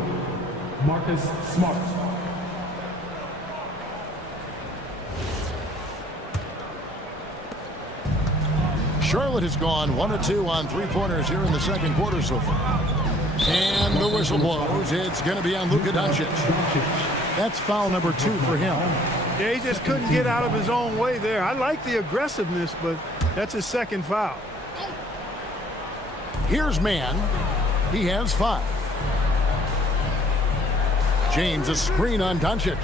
Marcus Smart. Charlotte has gone 1 of 2 on 3-pointers here in the second quarter so far. And the whistle blows. It's going to be on Luka Doncic. That's foul number 2 for him. Yeah, he just couldn't get out of his own way there. I like the aggressiveness, but that's his second foul. Here's man. He has 5. James, a screen on Doncic.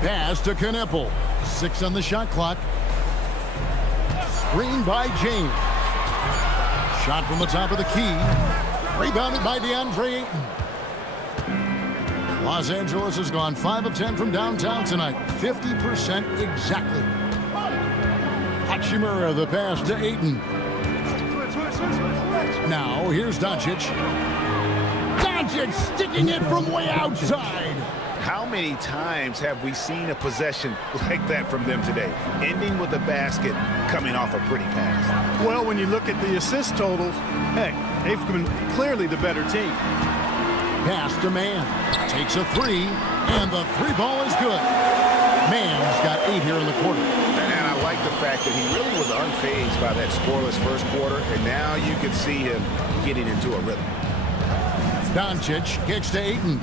Pass to Knipple. 6 on the shot clock. Screen by James. Shot from the top of the key. Rebounded by DeAndre Ayton. Los Angeles has gone 5 of 10 from downtown tonight. 50% exactly. Hachimura, the pass to Ayton. Now, here's Doncic. Doncic sticking it from way outside. How many times have we seen a possession like that from them today? Ending with a basket, coming off a pretty pass. Well, when you look at the assist totals, hey, they've been clearly the better team. Pass to Man. Takes a 3, and the 3 ball is good. Man's got 8 here in the quarter. And I like the fact that he really was unfazed by that scoreless first quarter, and now you can see him getting into a rhythm. Doncic kicks to Ayton.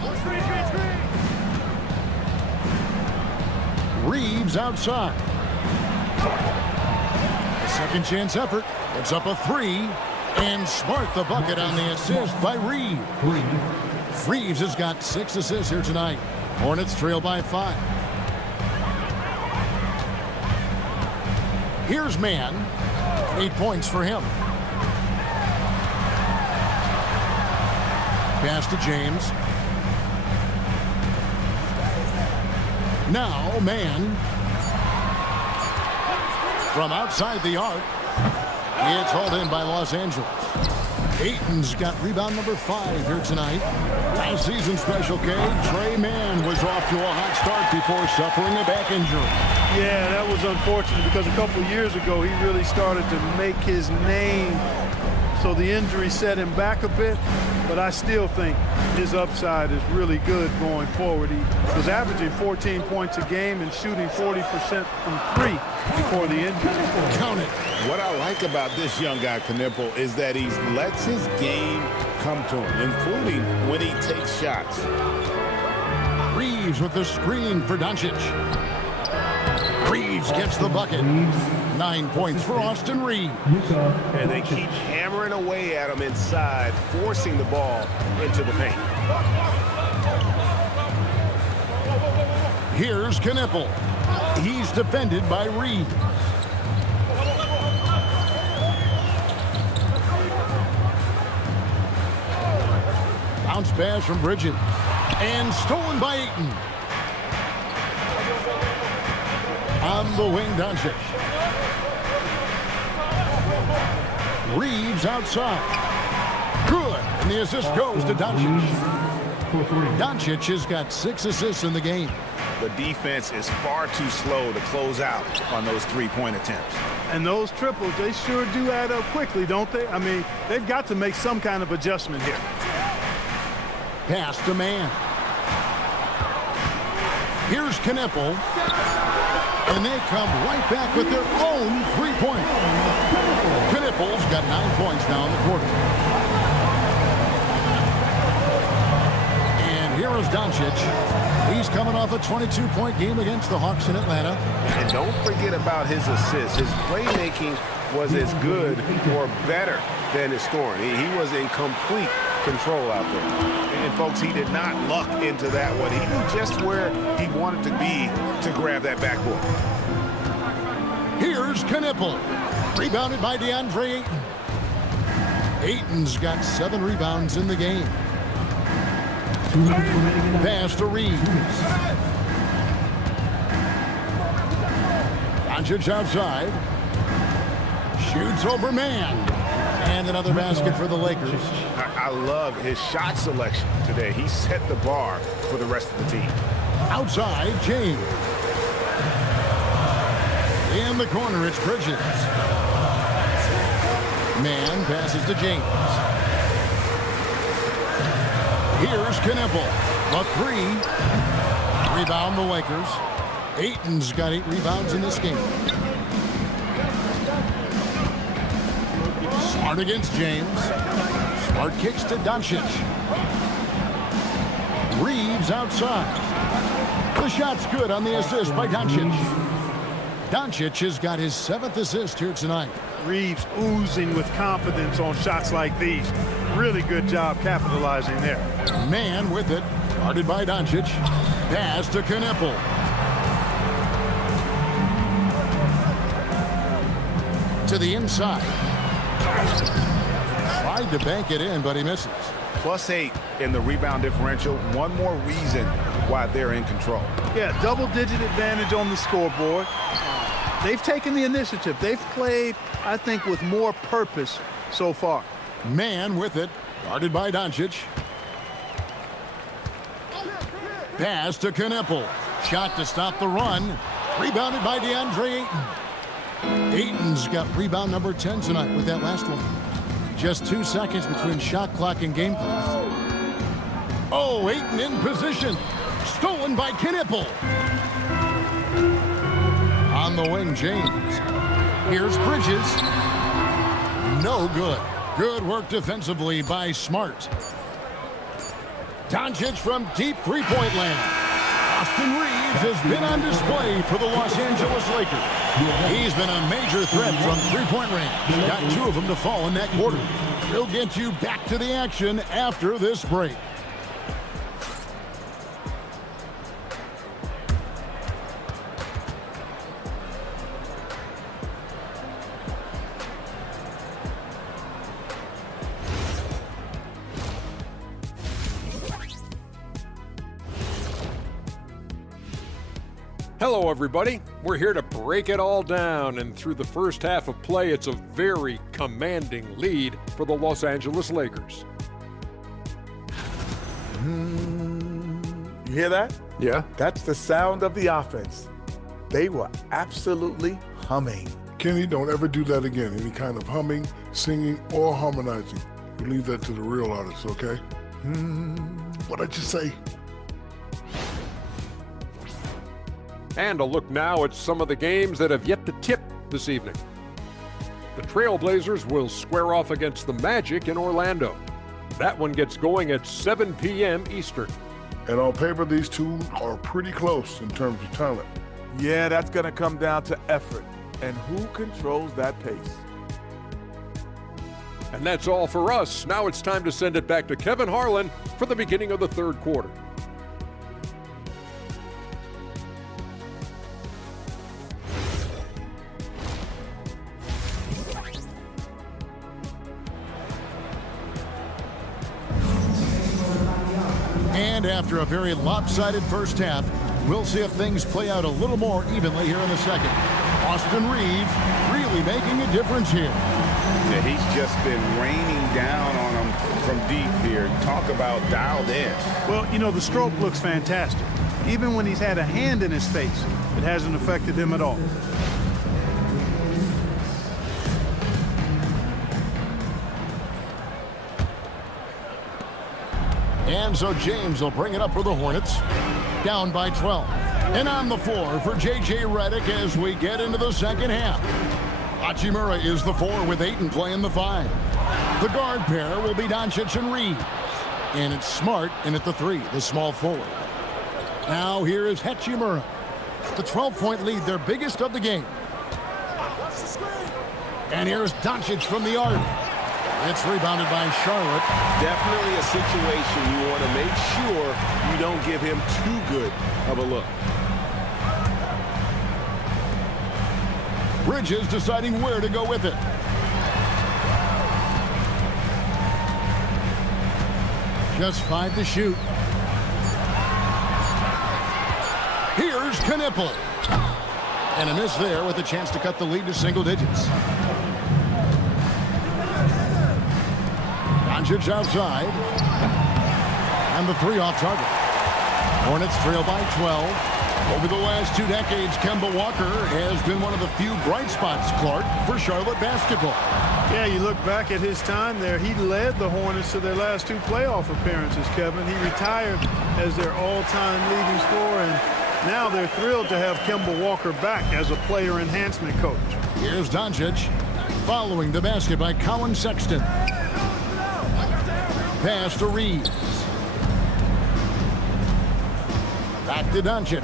Reeves outside. A second chance effort. It's up a 3. And Smart the bucket on the assist by Reeves. Reeves has got 6 assists here tonight. Hornets trail by 5. Here's Mann. 8 points for him. Pass to James. Now Mann. From outside the arc. It's hauled in by Los Angeles. Ayton's got rebound number 5 here tonight. Last season Special K, Trey Mann was off to a hot start before suffering a back injury. Yeah, that was unfortunate because a couple years ago he really started to make his name, so the injury set him back a bit, but I still think his upside is really good going forward. He was averaging 14 points a game and shooting 40% from 3 before the injury. Count it. What I like about this young guy, Knipple, is that he lets his game come to him, including when he takes shots. Reeves with the screen for Doncic. Reeves gets the bucket. 9 points for Austin Reeves. And they keep hammering away at him inside, forcing the ball into the paint. Here's Knipple. He's defended by Reeves. Bounce pass from Bridges. And stolen by Ayton. On the wing, Doncic. Reeves outside. Good. And the assist goes to Doncic. Doncic has got 6 assists in the game. The defense is far too slow to close out on those three-point attempts. And those triples, they sure do add up quickly, don't they? I mean, they've got to make some kind of adjustment here. Pass to Mann. Here's Knipple. And they come right back with their own three-point. Knipple's got 9 points now in the quarter. And here is Doncic. He's coming off a 22-point game against the Hawks in Atlanta. And don't forget about his assists. His playmaking was as good or better than his scoring. He was in complete control out there. And folks, he did not luck into that one. He knew just where he wanted to be to grab that backboard. Here's Knipple. Rebounded by DeAndre Ayton. Ayton's got 7 rebounds in the game. Pass to Reeves. Doncic outside. Shoots over Mann. And another basket for the Lakers. I love his shot selection today. He set the bar for the rest of the team. Outside, James. In the corner, it's Bridges. Mann passes to James. Here's Knipple. The 3. Rebound the Lakers. Ayton's got 8 rebounds in this game. Smart against James. Smart kicks to Doncic. Reeves outside. The shot's good on the assist by Doncic. Doncic has got his 7th assist here tonight. Reeves oozing with confidence on shots like these. Really good job capitalizing there. Mann with it. Guarded by Doncic. Pass to Knipple. To the inside. Tried to bank it in, but he misses. +8 in the rebound differential. One more reason why they're in control. Yeah, double-digit advantage on the scoreboard. They've taken the initiative. They've played, I think, with more purpose so far. Mann with it. Guarded by Doncic. Pass to Knipple. Shot to stop the run. Rebounded by DeAndre Ayton. Ayton's got rebound number 10 tonight with that last one. Just 2 seconds between shot clock and game clock. Oh, Ayton in position. Stolen by Knipple. On the wing, James. Here's Bridges. No good. Good work defensively by Smart. Doncic from deep three-point land. Austin Reeves has been on display for the Los Angeles Lakers. He's been a major threat from three-point range. Got 2 of them to fall in that quarter. We'll get you back to the action after this break. Hello, everybody. We're here to break it all down, and through the first half of play, it's a very commanding lead for the Los Angeles Lakers. You hear that? Yeah. That's the sound of the offense. They were absolutely humming. Kenny, don't ever do that again. Any kind of humming, singing, or harmonizing. You leave that to the real artists, okay? What did you say? And a look now at some of the games that have yet to tip this evening. The Trailblazers will square off against the Magic in Orlando. That one gets going at 7 p.m. Eastern. And on paper, these two are pretty close in terms of talent. Yeah, that's going to come down to effort and who controls that pace. And that's all for us. Now it's time to send it back to Kevin Harlan for the beginning of the third quarter. And after a very lopsided first half, we'll see if things play out a little more evenly here in the second. Austin Reeves really making a difference here. Yeah, he's just been raining down on them from deep here. Talk about dialed in. Well, you know, the stroke looks fantastic. Even when he's had a hand in his face, it hasn't affected him at all. And so James will bring it up for the Hornets. Down by 12. And on the floor for J.J. Redick as we get into the second half. Hachimura is the 4 with Ayton playing the 5. The guard pair will be Doncic and Reeves. And it's Smart in at the 3, the small forward. Now here is Hachimura. The 12-point lead, their biggest of the game. And here's Doncic from the arc. It's rebounded by Charlotte. Definitely a situation you want to make sure you don't give him too good of a look. Bridges deciding where to go with it. Just 5 to shoot. Here's Knipple. And a miss there with a chance to cut the lead to single digits. Doncic outside. And the 3 off target. Hornets trail by 12. Over the last 2 decades, Kemba Walker has been one of the few bright spots, Clark, for Charlotte basketball. Yeah, you look back at his time there, he led the Hornets to their last 2 playoff appearances, Kevin. He retired as their all-time leading scorer, and now they're thrilled to have Kemba Walker back as a player enhancement coach. Here's Doncic following the basket by Colin Sexton. Pass to Reeves. Back to Doncic.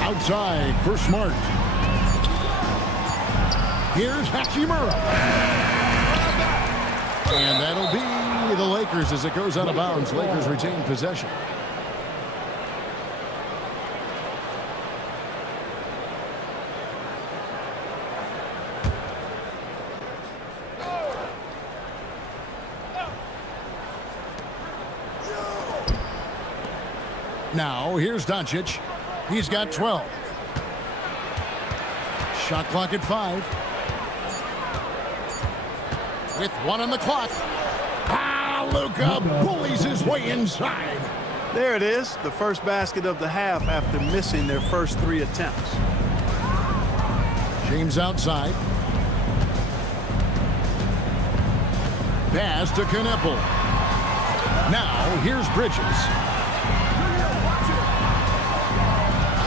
Outside for Smart. Here's Hachimura. And that'll be the Lakers as it goes out of bounds. Lakers retain possession. Now, here's Doncic. He's got 12. Shot clock at 5. With 1 on the clock. Luka bullies his way inside. There it is, the first basket of the half after missing their first 3 attempts. James outside. Pass to Knipple. Now, here's Bridges.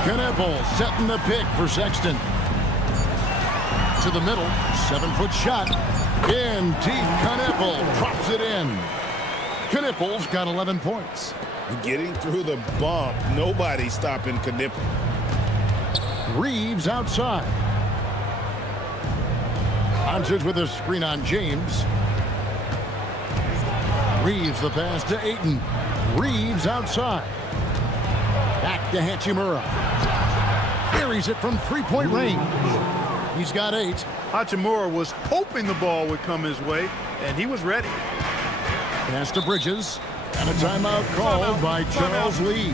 Knipple setting the pick for Sexton. To the middle, 7-foot shot. In deep, Knipple drops it in. Knipple's got 11 points. Getting through the bump, nobody stopping Knipple. Reeves outside. Doncic with a screen on James. Reeves the pass to Ayton. Reeves outside. Back to Hachimura. Buries it from 3-point range. He's got 8. Hachimura was hoping the ball would come his way, and he was ready. Pass to Bridges. And a timeout called by Charles Lee.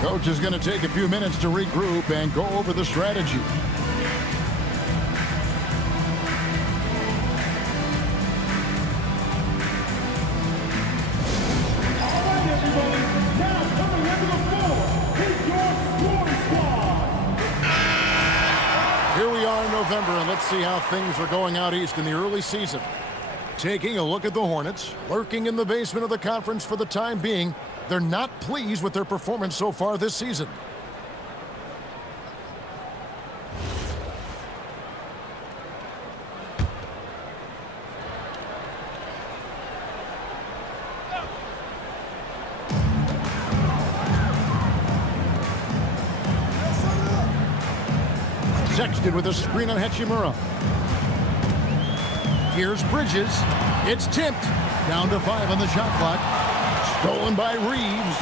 Coach is going to take a few minutes to regroup and go over the strategy. Here we are in November, and let's see how things are going out east in the early season. Taking a look at the Hornets, lurking in the basement of the conference for the time being. They're not pleased with their performance so far this season. Sexton with a screen on Hachimura. Here's Bridges. It's tipped. Down to 5 on the shot clock. Stolen by Reeves.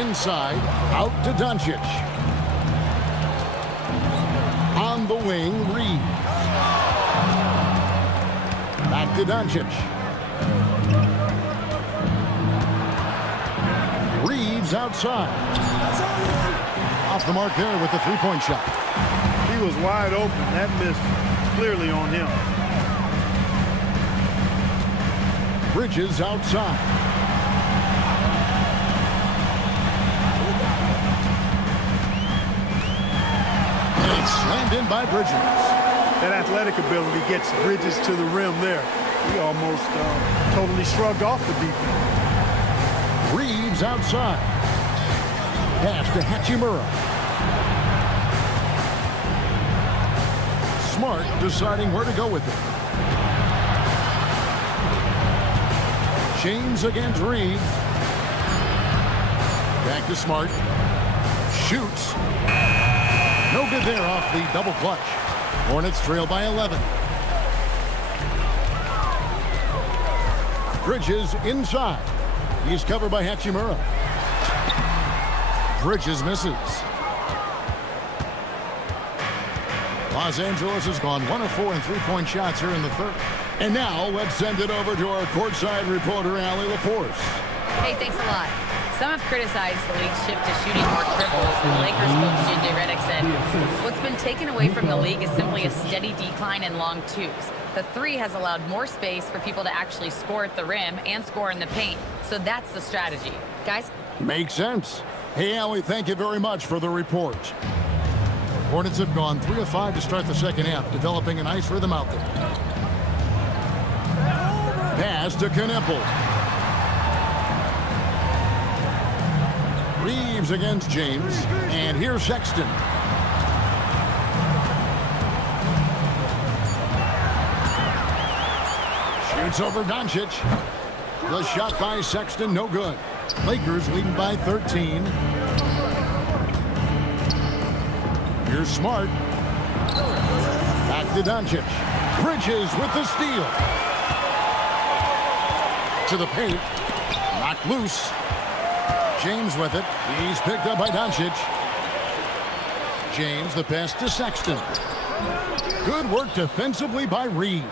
Inside. Out to Doncic. On the wing, Reeves. Back to Doncic. Reeves outside. Off the mark there with the three-point shot. He was wide open. That missed clearly on him. Bridges outside. And it's slammed in by Bridges. That athletic ability gets Bridges to the rim there. He almost totally shrugged off the defense. Reeves outside. Pass to Hachimura. Smart deciding where to go with it. James against Reeves. Back to Smart. Shoots. No good there off the double clutch. Hornets trail by 11. Bridges inside. He's covered by Hachimura. Bridges misses. Los Angeles has gone 1 of 4 in three-point shots here in the third. And now let's send it over to our courtside reporter, Allie LaForce. Hey, thanks a lot. Some have criticized the league's shift to shooting more triples, and Lakers coach J.J. Redick said, what's been taken away from the league is simply a steady decline in long twos. The three has allowed more space for people to actually score at the rim and score in the paint. So that's the strategy. Guys? Makes sense. Hey, Allie, thank you very much for the report. Hornets have gone 3 of 5 to start the second half, developing a nice rhythm out there. Pass to Knueppel. Reeves against James, and here's Sexton. Shoots over Doncic. The shot by Sexton, no good. Lakers leading by 13. Here's Smart. Back to Doncic. Bridges with the steal. To the paint. Knocked loose. James with it. He's picked up by Doncic. James, the pass to Sexton. Good work defensively by Reeves.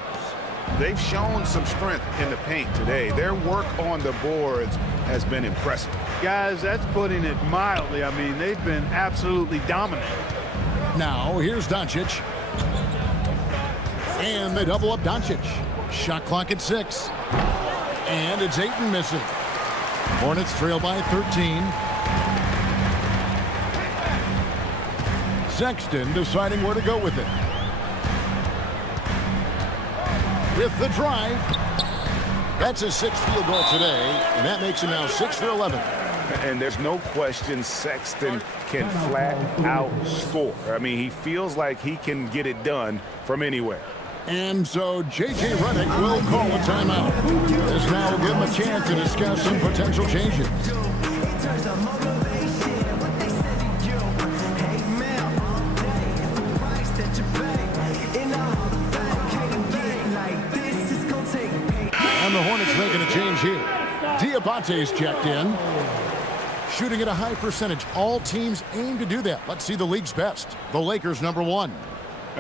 They've shown some strength in the paint today. Their work on the boards has been impressive. Guys, that's putting it mildly. I mean, they've been absolutely dominant. Now, here's Doncic. And they double up Doncic. Shot clock at 6. And it's Ayton missing. Hornets trail by 13. Sexton deciding where to go with it. With the drive. That's his 6th field goal today, and that makes him now 6 for 11. And there's no question Sexton can flat out score. I mean, he feels like he can get it done from anywhere. And so J.J. Redick will call a timeout. This now will give him a chance to discuss some potential changes. And the Hornets making a change here. Diabate's checked in. Shooting at a high percentage. All teams aim to do that. Let's see the league's best. The Lakers, number 1.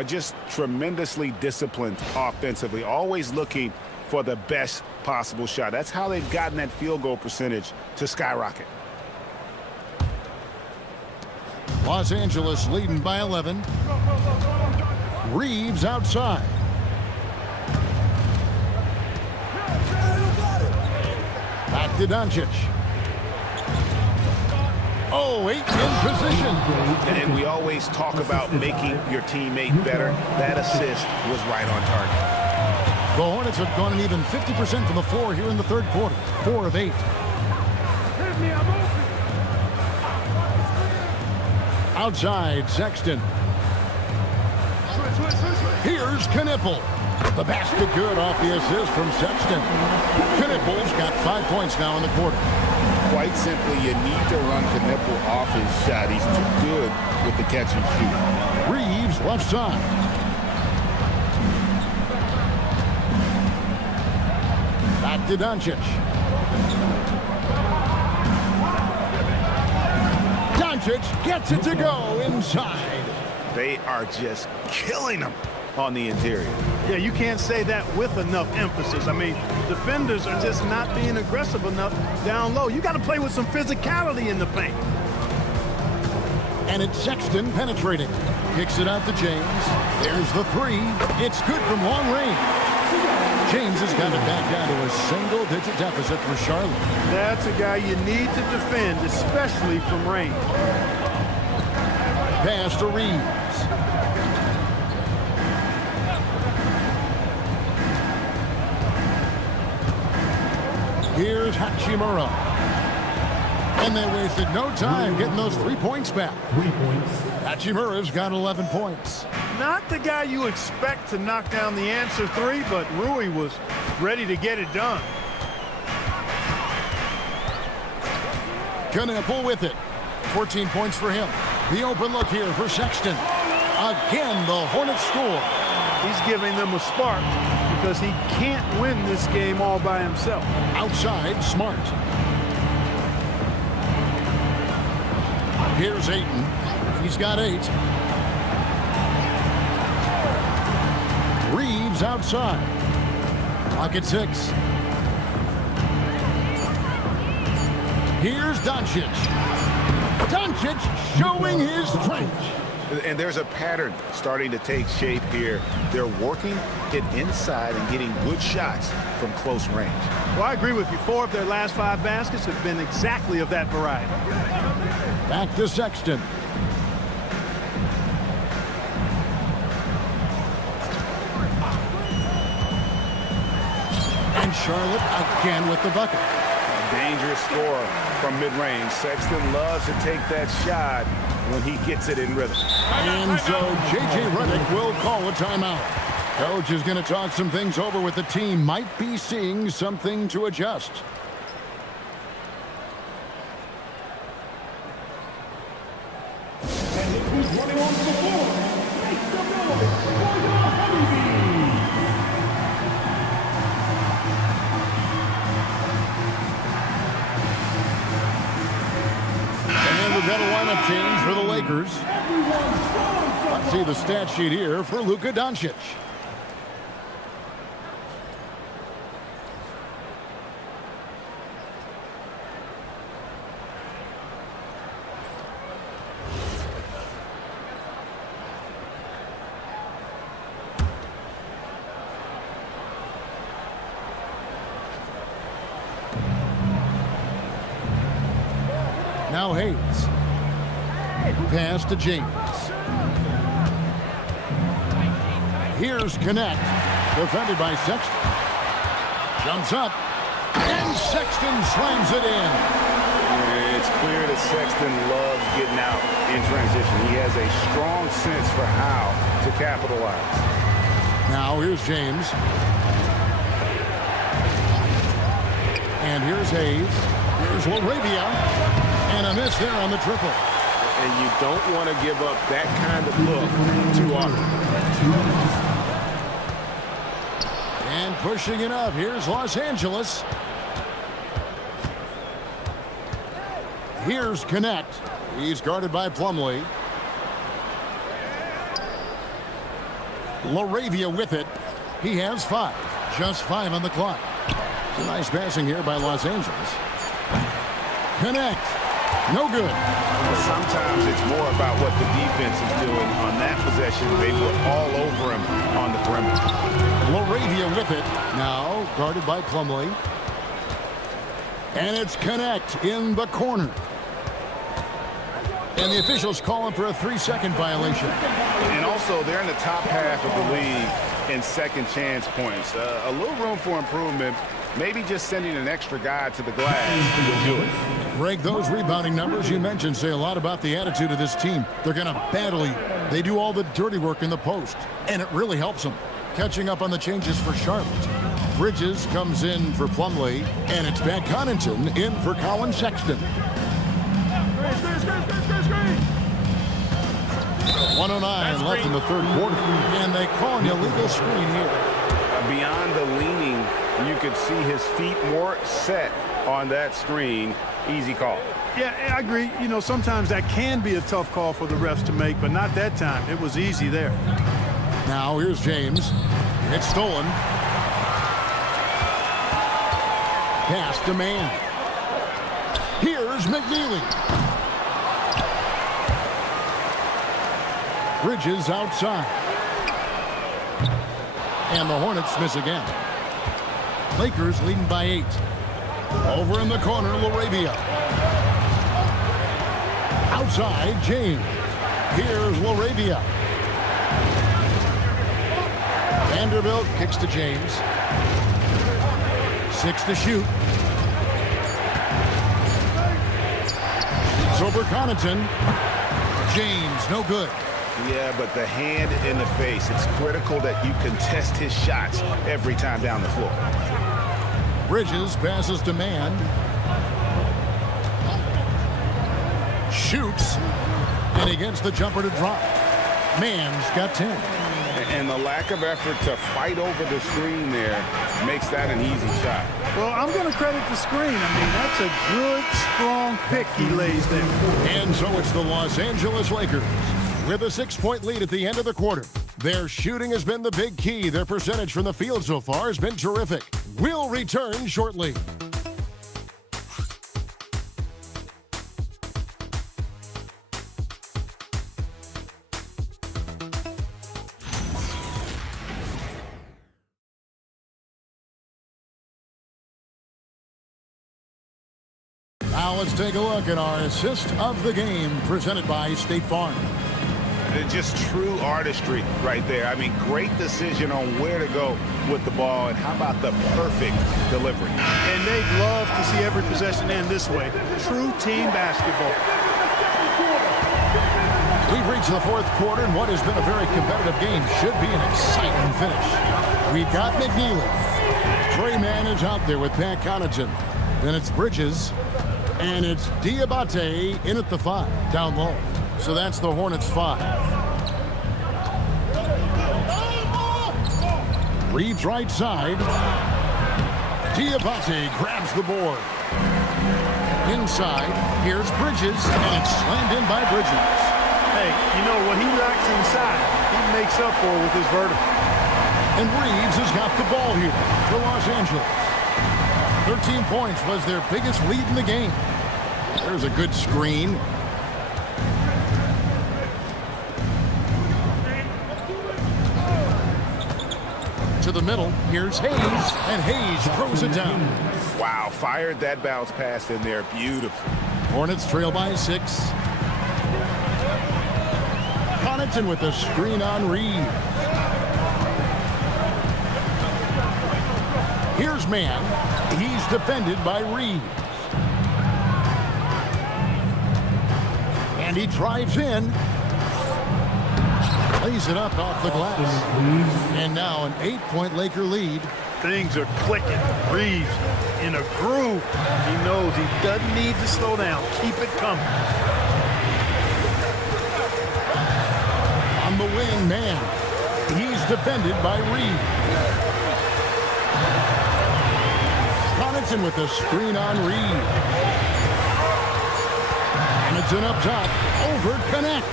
Just tremendously disciplined offensively, always looking for the best possible shot. That's how they've gotten that field goal percentage to skyrocket. Los Angeles leading by 11. Reeves outside. Back to Doncic. Oh, 8 in position. And we always talk about making your teammate better. That assist was right on target. The Hornets have gone an even 50% from the floor here in the third quarter. 4 of 8. Outside, Sexton. Here's Knipple. The basket good off the assist from Sexton. Knipple's got 5 points now in the quarter. Quite simply, you need to run Knipple off his shot. He's too good with the catch and shoot. Reeves left side. Back to Doncic. Doncic gets it to go inside. They are just killing them on the interior. Yeah, you can't say that with enough emphasis. I mean, defenders are just not being aggressive enough down low. You got to play with some physicality in the paint. And it's Sexton penetrating. Kicks it out to James. There's the 3. It's good from long range. James has got it back down to a single-digit deficit for Charlotte. That's a guy you need to defend, especially from range. Pass to Reeves. Here's Hachimura. And they wasted no time getting those 3 points back. 3 points. Hachimura's got 11 points. Not the guy you expect to knock down the answer 3, but Rui was ready to get it done. Knipple with it. 14 points for him. The open look here for Sexton. Again, the Hornets score. He's giving them a spark because he can't win this game all by himself. Outside, Smart. Here's Ayton. He's got 8. Reeves outside. Clock at 6. Here's Doncic. Doncic showing his strength. And there's a pattern starting to take shape here. They're working it inside and getting good shots from close range. Well, I agree with you. 4 of their last 5 baskets have been exactly of that variety. Back to Sexton. And Charlotte again with the bucket. Dangerous score from mid-range. Sexton loves to take that shot when he gets it in rhythm. And so J.J. Redick will call a timeout. Coach is going to talk some things over with the team. Might be seeing something to adjust. Running on the floor. Make some noise for the Honeybees. And we've got a lineup change for the Lakers. Let's see the stat sheet here for Luka Doncic. Now Hayes. Pass to James. Here's Connect. Defended by Sexton. Jumps up. And Sexton slams it in. It's clear that Sexton loves getting out in transition. He has a strong sense for how to capitalize. Now here's James. And here's Hayes. Here's LaRavia. And a miss there on the triple. And you don't want to give up that kind of look too often. And pushing it up. Here's Los Angeles. Here's Connect. He's guarded by Plumlee. LaRavia with it. He has 5. Just 5 on the clock. It's a nice passing here by Los Angeles. Connect. No good. Sometimes it's more about what the defense is doing on that possession. They were all over him on the perimeter. LaRavia with it. Now guarded by Plumlee. And it's Connect in the corner. And the officials call him for a 3-second violation. And also, they're in the top half of the league in second chance points. A little room for improvement. Maybe just sending an extra guy to the glass will do it. Greg, those rebounding numbers you mentioned say a lot about the attitude of this team. They're going to battle you. They do all the dirty work in the post, and it really helps them. Catching up on the changes for Charlotte. Bridges comes in for Plumlee, and it's Pat Connaughton in for Colin Sexton. 1:09 left in the third quarter, and they call an illegal screen here. Beyond the leaning, you could see his feet more set on that screen. Easy call. Yeah, I agree. You know, sometimes that can be a tough call for the refs to make, but not that time. It was easy there. Now here's James. It's stolen. Pass to man. Here's McNeely. Bridges outside. And the Hornets miss again. Lakers leading by 8. Over in the corner, LaRavia. Outside, James. Here's LaRavia. Vanderbilt kicks to James. 6 to shoot. Sober Connaughton. James, no good. Yeah, but the hand in the face, it's critical that you contest his shots every time down the floor. Bridges passes to man. Shoots. And he gets the jumper to drop. Man's got 10. And the lack of effort to fight over the screen there makes that an easy shot. Well, I'm going to credit the screen. I mean, that's a good, strong pick he lays there. And so it's the Los Angeles Lakers with a 6-point lead at the end of the quarter. Their shooting has been the big key. Their percentage from the field so far has been terrific. We'll return shortly. Now let's take a look at our assist of the game presented by State Farm. Just true artistry right there. I mean, great decision on where to go with the ball, and how about the perfect delivery. And they'd love to see every possession end this way. True team basketball. We've reached the fourth quarter, and what has been a very competitive game should be an exciting finish. We've got McNeely. Trey Mann is out there with Pat Connaughton. Then it's Bridges, and it's Diabate in at the 5, down low. So that's the Hornets 5. Reeves right side. Diabate grabs the board. Inside, here's Bridges, and it's slammed in by Bridges. Hey, you know what he lacks inside, he makes up for with his vertical. And Reeves has got the ball here for Los Angeles. 13 points was their biggest lead in the game. There's a good screen. To the middle, here's Hayes, and Hayes throws it down. Wow, fired that bounce pass in there. Beautiful. Hornets trail by 6. Connaughton with a screen on Reeves. Here's Mann. He's defended by Reeves. And he drives in. Lays it up off the glass. And now an 8-point Laker lead. Things are clicking. Reeves in a groove. He knows he doesn't need to slow down. Keep it coming. On the wing, man. He's defended by Reeves. Connaughton with a screen on Reeves. And it's an up top. Over Connect.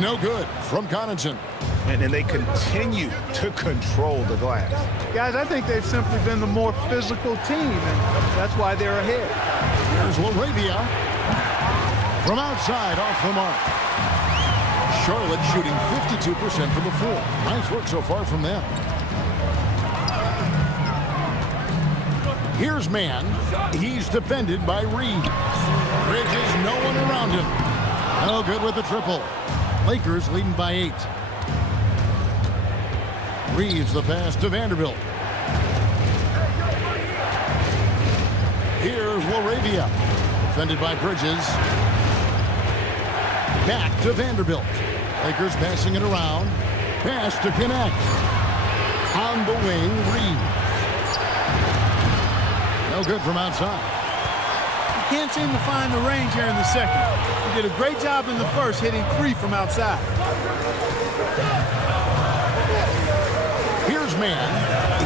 No good from Connaughton. and they continue to control the glass. Guys, I think they've simply been the more physical team, and that's why they're ahead. Here's LaRavia. From outside, off the mark. Charlotte shooting 52% from the floor. Nice work so far from them. Here's man. He's defended by Reed. Bridges, no one around him. No good with the triple. Lakers leading by 8. Reeves the pass to Vanderbilt. Here's LaRavia. Defended by Bridges. Back to Vanderbilt. Lakers passing it around. Pass to connect. On the wing, Reeves. No good from outside. You can't seem to find the range here in the second. You did a great job in the first, hitting 3 from outside. Here's man.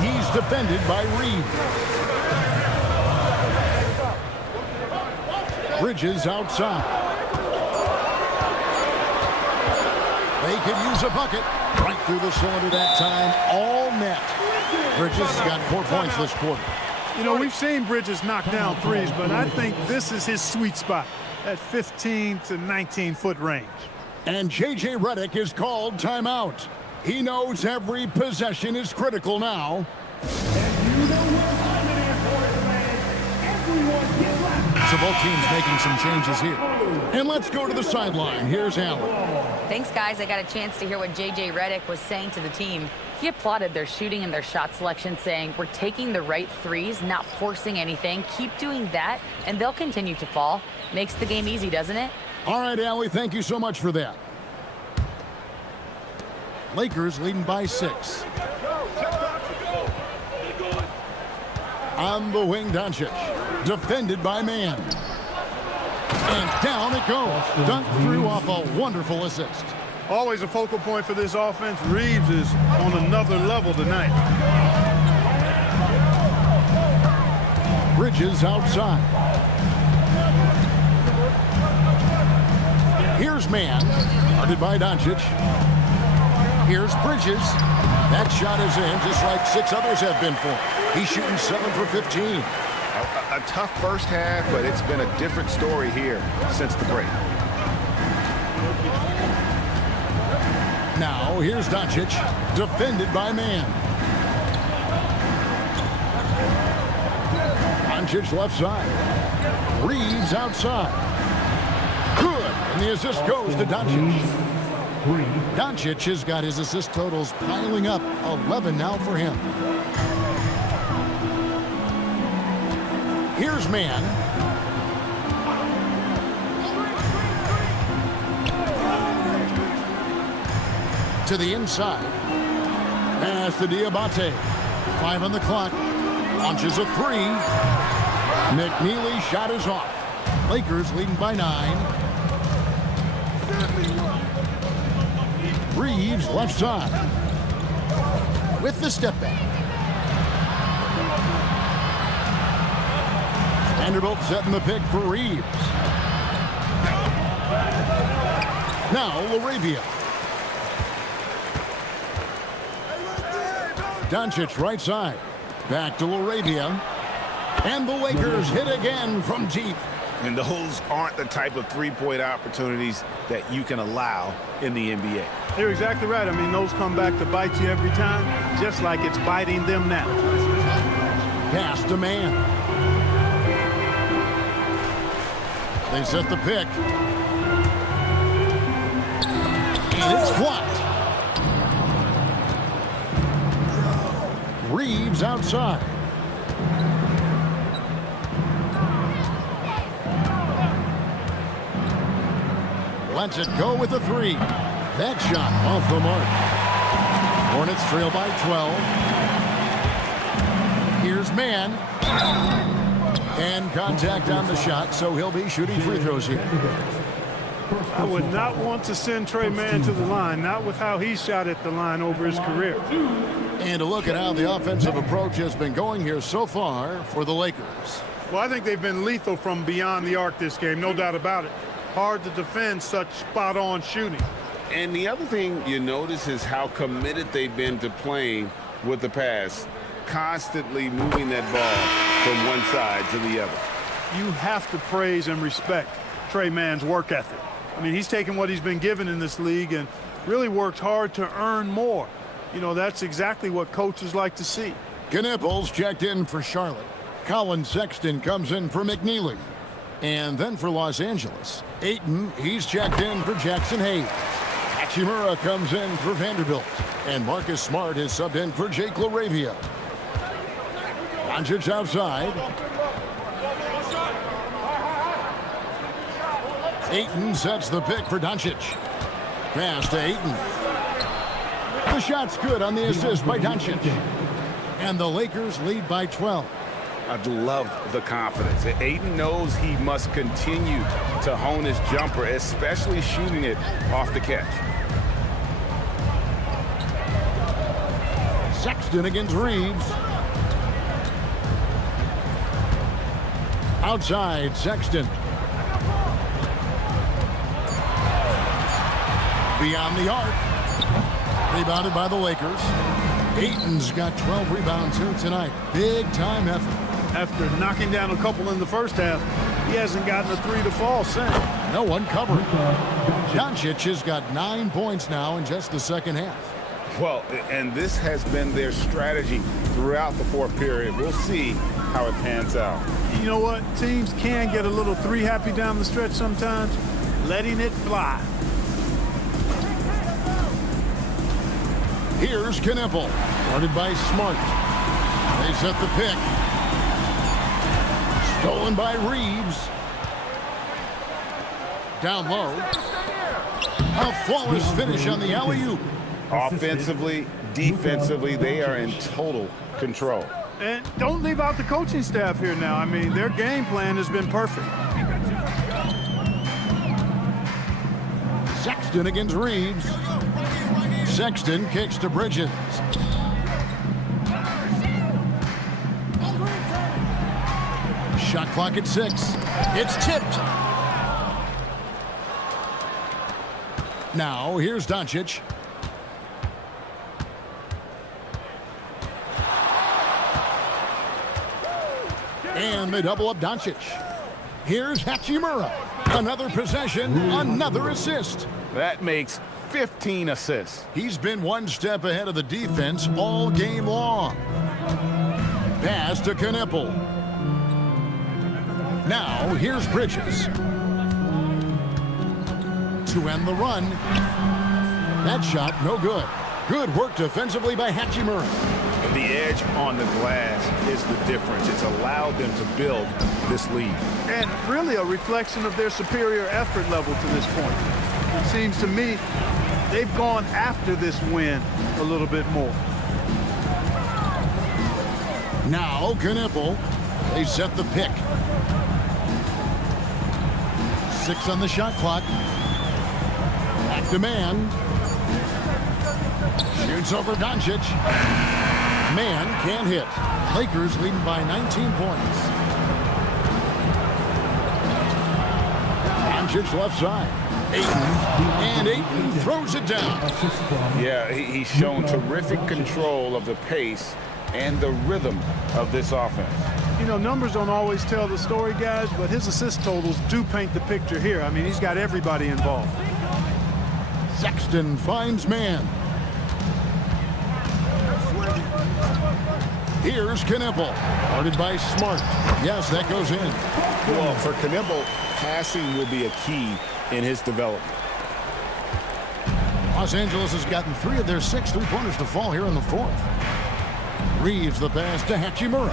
He's defended by Reed. Bridges outside. They could use a bucket. Right through the cylinder that time. All net. Bridges has got 4 points this quarter. You know, we've seen Bridges knock down threes, but I think this is his sweet spot, at 15 to 19-foot range. And J.J. Redick is called timeout. He knows every possession is critical now. So both teams making some changes here. And let's go to the sideline. Here's Allen. Thanks, guys. I got a chance to hear what J.J. Redick was saying to the team. He applauded their shooting and their shot selection, saying, we're taking the right threes, not forcing anything. Keep doing that, and they'll continue to fall. Makes the game easy, doesn't it? All right, Allie, thank you so much for that. Lakers leading by 6. On the wing, Doncic. Defended by man. And down it goes. Dunked through off a wonderful assist. Always a focal point for this offense. Reeves is on another level tonight. Bridges outside. Here's man. Guarded by Doncic. Here's Bridges. That shot is in, just like 6 others have been for him. He's shooting 7 for 15. A tough first half, but it's been a different story here since the break. Now, here's Doncic, defended by man. Doncic left side. Reeves outside. Good, and the assist goes to Doncic. Doncic has got his assist totals piling up, 11 now for him. Here's man. To the inside. Pass to Diabate. 5 on the clock. Launches a 3. McNeely shot is off. Lakers leading by 9. Reeves left side. With the step back. Vanderbilt setting the pick for Reeves. Now LaRavia. Doncic right side. Back to LaRavia. And the Lakers hit again from deep. And those aren't the type of three-point opportunities that you can allow in the NBA. You're exactly right. I mean, those come back to bite you every time, just like it's biting them now. Pass to man. They set the pick. And it's blocked. Reeves outside. Lets it go with a 3. That shot off the mark. Hornets trail by 12. Here's man. And contact on the shot, so he'll be shooting free throws here. I would not want to send Trey Mann to the line, not with how he shot at the line over his career. And a look at how the offensive approach has been going here so far for the Lakers. Well, I think they've been lethal from beyond the arc this game, no doubt about it. Hard to defend such spot-on shooting. And the other thing you notice is how committed they've been to playing with the pass, constantly moving that ball from one side to the other. You have to praise and respect Trey Mann's work ethic. I mean, he's taken what he's been given in this league and really worked hard to earn more. You know, that's exactly what coaches like to see. Knipples checked in for Charlotte. Colin Sexton comes in for McNeely. And then for Los Angeles, Ayton, he's checked in for Jackson Hayes. Hachimura comes in for Vanderbilt. And Marcus Smart is subbed in for Jake LaRavia. Doncic outside. Ayton sets the pick for Doncic. Pass to Ayton. The shot's good on the assist by Doncic. And the Lakers lead by 12. I love the confidence. Ayton knows he must continue to hone his jumper, especially shooting it off the catch. Sexton against Reeves. Outside, Sexton. Beyond the arc. Rebounded by the Lakers. Ayton's got 12 rebounds here tonight. Big time effort. After knocking down a couple in the first half, he hasn't gotten a three to fall since. No one covering. Doncic has got 9 points now in just the second half. Well, and this has been their strategy throughout the fourth period. We'll see how it pans out. You know what? Teams can get a little three happy down the stretch sometimes. Letting it fly. Here's Knippel, guarded by Smart. They set the pick. Stolen by Reeves. Down low. A flawless finish on the alley-oop. Offensively, defensively, they are in total control. And don't leave out the coaching staff here now. I mean, their game plan has been perfect. Sexton against Reeves. Sexton kicks to Bridges. Shot clock at 6. It's tipped. Now, here's Doncic. And they double up Doncic. Here's Hachimura. Another possession, another assist. That makes 15 assists. He's been one step ahead of the defense all game long. Pass to Knippel. Now, here's Bridges. To end the run. That shot, no good. Good work defensively by Hachimura. And the edge on the glass is the difference. It's allowed them to build this lead. And really a reflection of their superior effort level to this point. It seems to me they've gone after this win a little bit more. Now, Knippel. They set the pick. 6 on the shot clock. Back to Man. Shoots over Doncic. Man can't hit. Lakers leading by 19 points. Doncic left side. Ayton. And Ayton throws it down. Yeah, he's shown terrific control of the pace and the rhythm of this offense. You know, numbers don't always tell the story, guys, but his assist totals do paint the picture here. I mean, he's got everybody involved. Sexton finds Man. Here's Knippel, guarded by Smart. Yes, that goes in. Well, for Knippel, passing will be a key in his development. Los Angeles has gotten 3 of their 6 3-pointers to fall here in the fourth. Reeves the pass to Hachimura.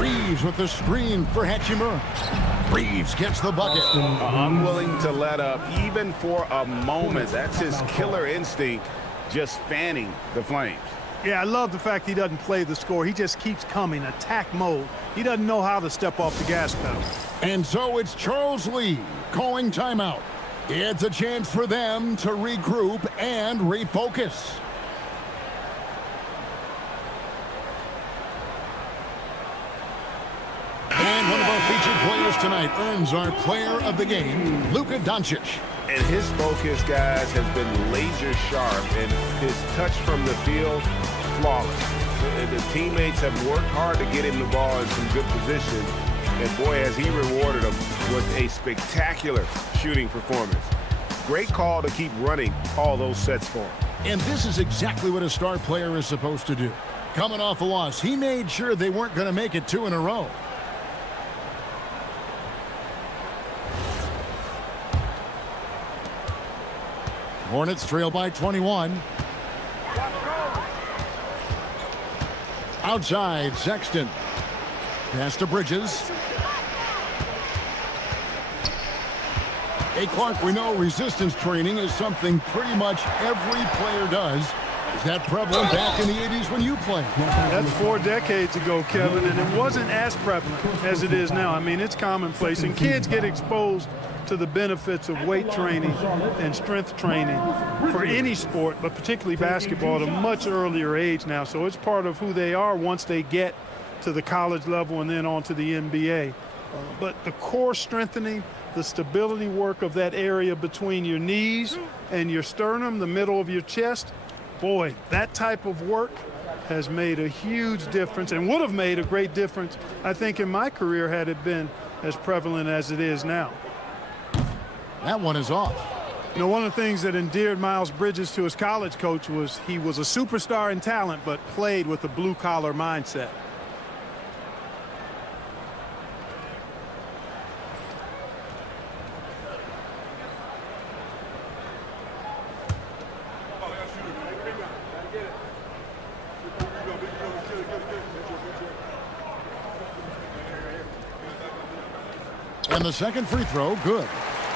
Reeves with the screen for Hachimura. Reeves gets the bucket. Unwilling to let up even for a moment. That's his killer instinct, just fanning the flames. Yeah, I love the fact he doesn't play the score. He just keeps coming, attack mode. He doesn't know how to step off the gas pedal. And so it's Charles Lee calling timeout. It's a chance for them to regroup and refocus. And one of our featured players tonight earns our player of the game, Luka Doncic. And his focus, guys, has been laser sharp, and his touch from the field, flawless. The teammates have worked hard to get him the ball in some good position, and boy, has he rewarded them with a spectacular shooting performance. Great call to keep running all those sets for him. And this is exactly what a star player is supposed to do. Coming off a loss, he made sure they weren't going to make it 2 in a row. Hornets trail by 21. Outside, Sexton. Pass to Bridges. Hey, Clark, we know resistance training is something pretty much every player does. Is that prevalent back in the 80s when you played? That's 4 decades ago, Kevin, and it wasn't as prevalent as it is now. I mean, it's commonplace, and kids get exposed to the benefits of weight training and strength training for any sport, but particularly basketball, at a much earlier age now. So it's part of who they are once they get to the college level and then on to the NBA. But the core strengthening, the stability work of that area between your knees and your sternum, the middle of your chest, boy, that type of work has made a huge difference and would have made a great difference, I think, in my career had it been as prevalent as it is now. That one is off. You know, one of the things that endeared Miles Bridges to his college coach was he was a superstar in talent, but played with a blue-collar mindset. And the second free throw, good.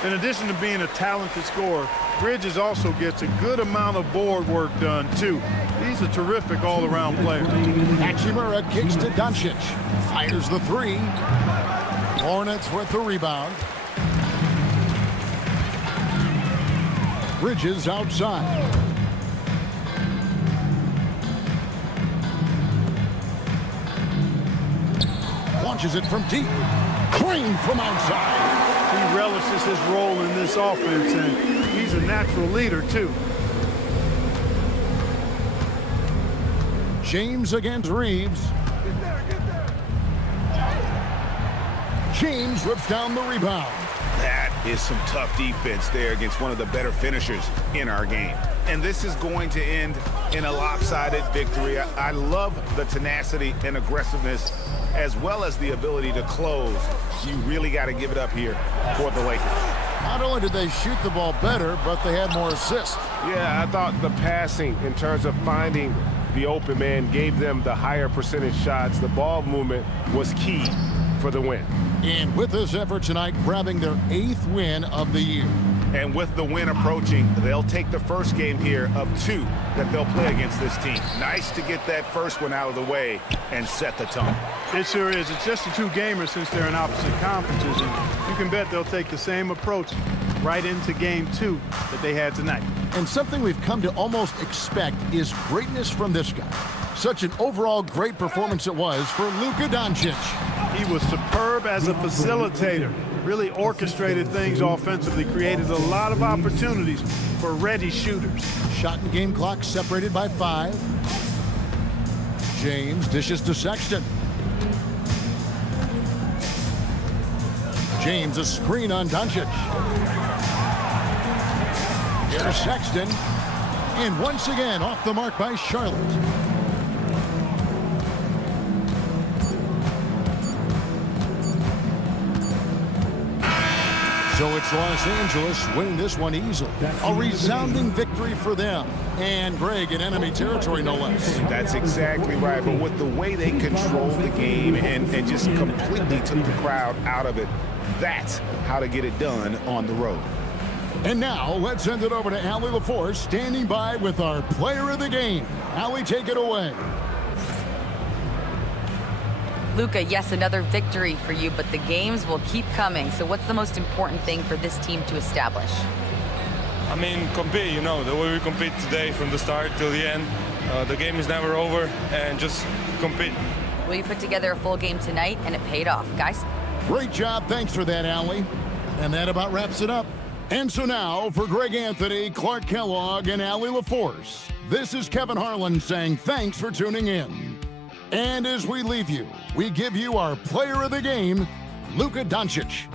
In addition to being a talented scorer, Bridges also gets a good amount of board work done, too. He's a terrific all-around player. Hachimura kicks to Doncic. Fires the 3. Hornets with the rebound. Bridges outside. Launches it from deep. Clean from outside. He relishes his role in this offense, and he's a natural leader, too. James against Reeves. James rips down the rebound. That is some tough defense there against one of the better finishers in our game. And this is going to end in a lopsided victory. I love the tenacity and aggressiveness as well as the ability to close. You really got to give it up here for the Lakers. Not only did they shoot the ball better, but they had more assists. Yeah, I thought the passing in terms of finding the open man gave them the higher percentage shots. The ball movement was key for the win. And with this effort tonight, grabbing their 8th win of the year. And with the win approaching, they'll take the first game here of 2 that they'll play against this team. Nice to get that first one out of the way and set the tone. It sure is. It's just a 2-gamer since they're in opposite conferences, and you can bet they'll take the same approach right into game 2 that they had tonight. And something we've come to almost expect is greatness from this guy. Such an overall great performance it was for Luka Doncic. He was superb as a facilitator. Really orchestrated things offensively, created a lot of opportunities for ready shooters. Shot and game clock separated by 5. James dishes to Sexton. James a screen on Doncic. Here's Sexton. And once again off the mark by Charlotte. So it's Los Angeles winning this one easily. A resounding victory for them. And Greg in enemy territory, no less. That's exactly right. But with the way they controlled the game and just completely took the crowd out of it, that's how to get it done on the road. And now let's send it over to Allie LaForce, standing by with our player of the game. Allie, take it away. Luka, yes, another victory for you, but the games will keep coming. So what's the most important thing for this team to establish? I mean, compete, you know, the way we compete today from the start till the end. The game is never over, and just compete. Will you put together a full game tonight? And it paid off. Guys? Great job. Thanks for that, Allie. And that about wraps it up. And so now, for Greg Anthony, Clark Kellogg, and Allie LaForce, this is Kevin Harlan saying thanks for tuning in. And as we leave you, we give you our player of the game, Luka Doncic.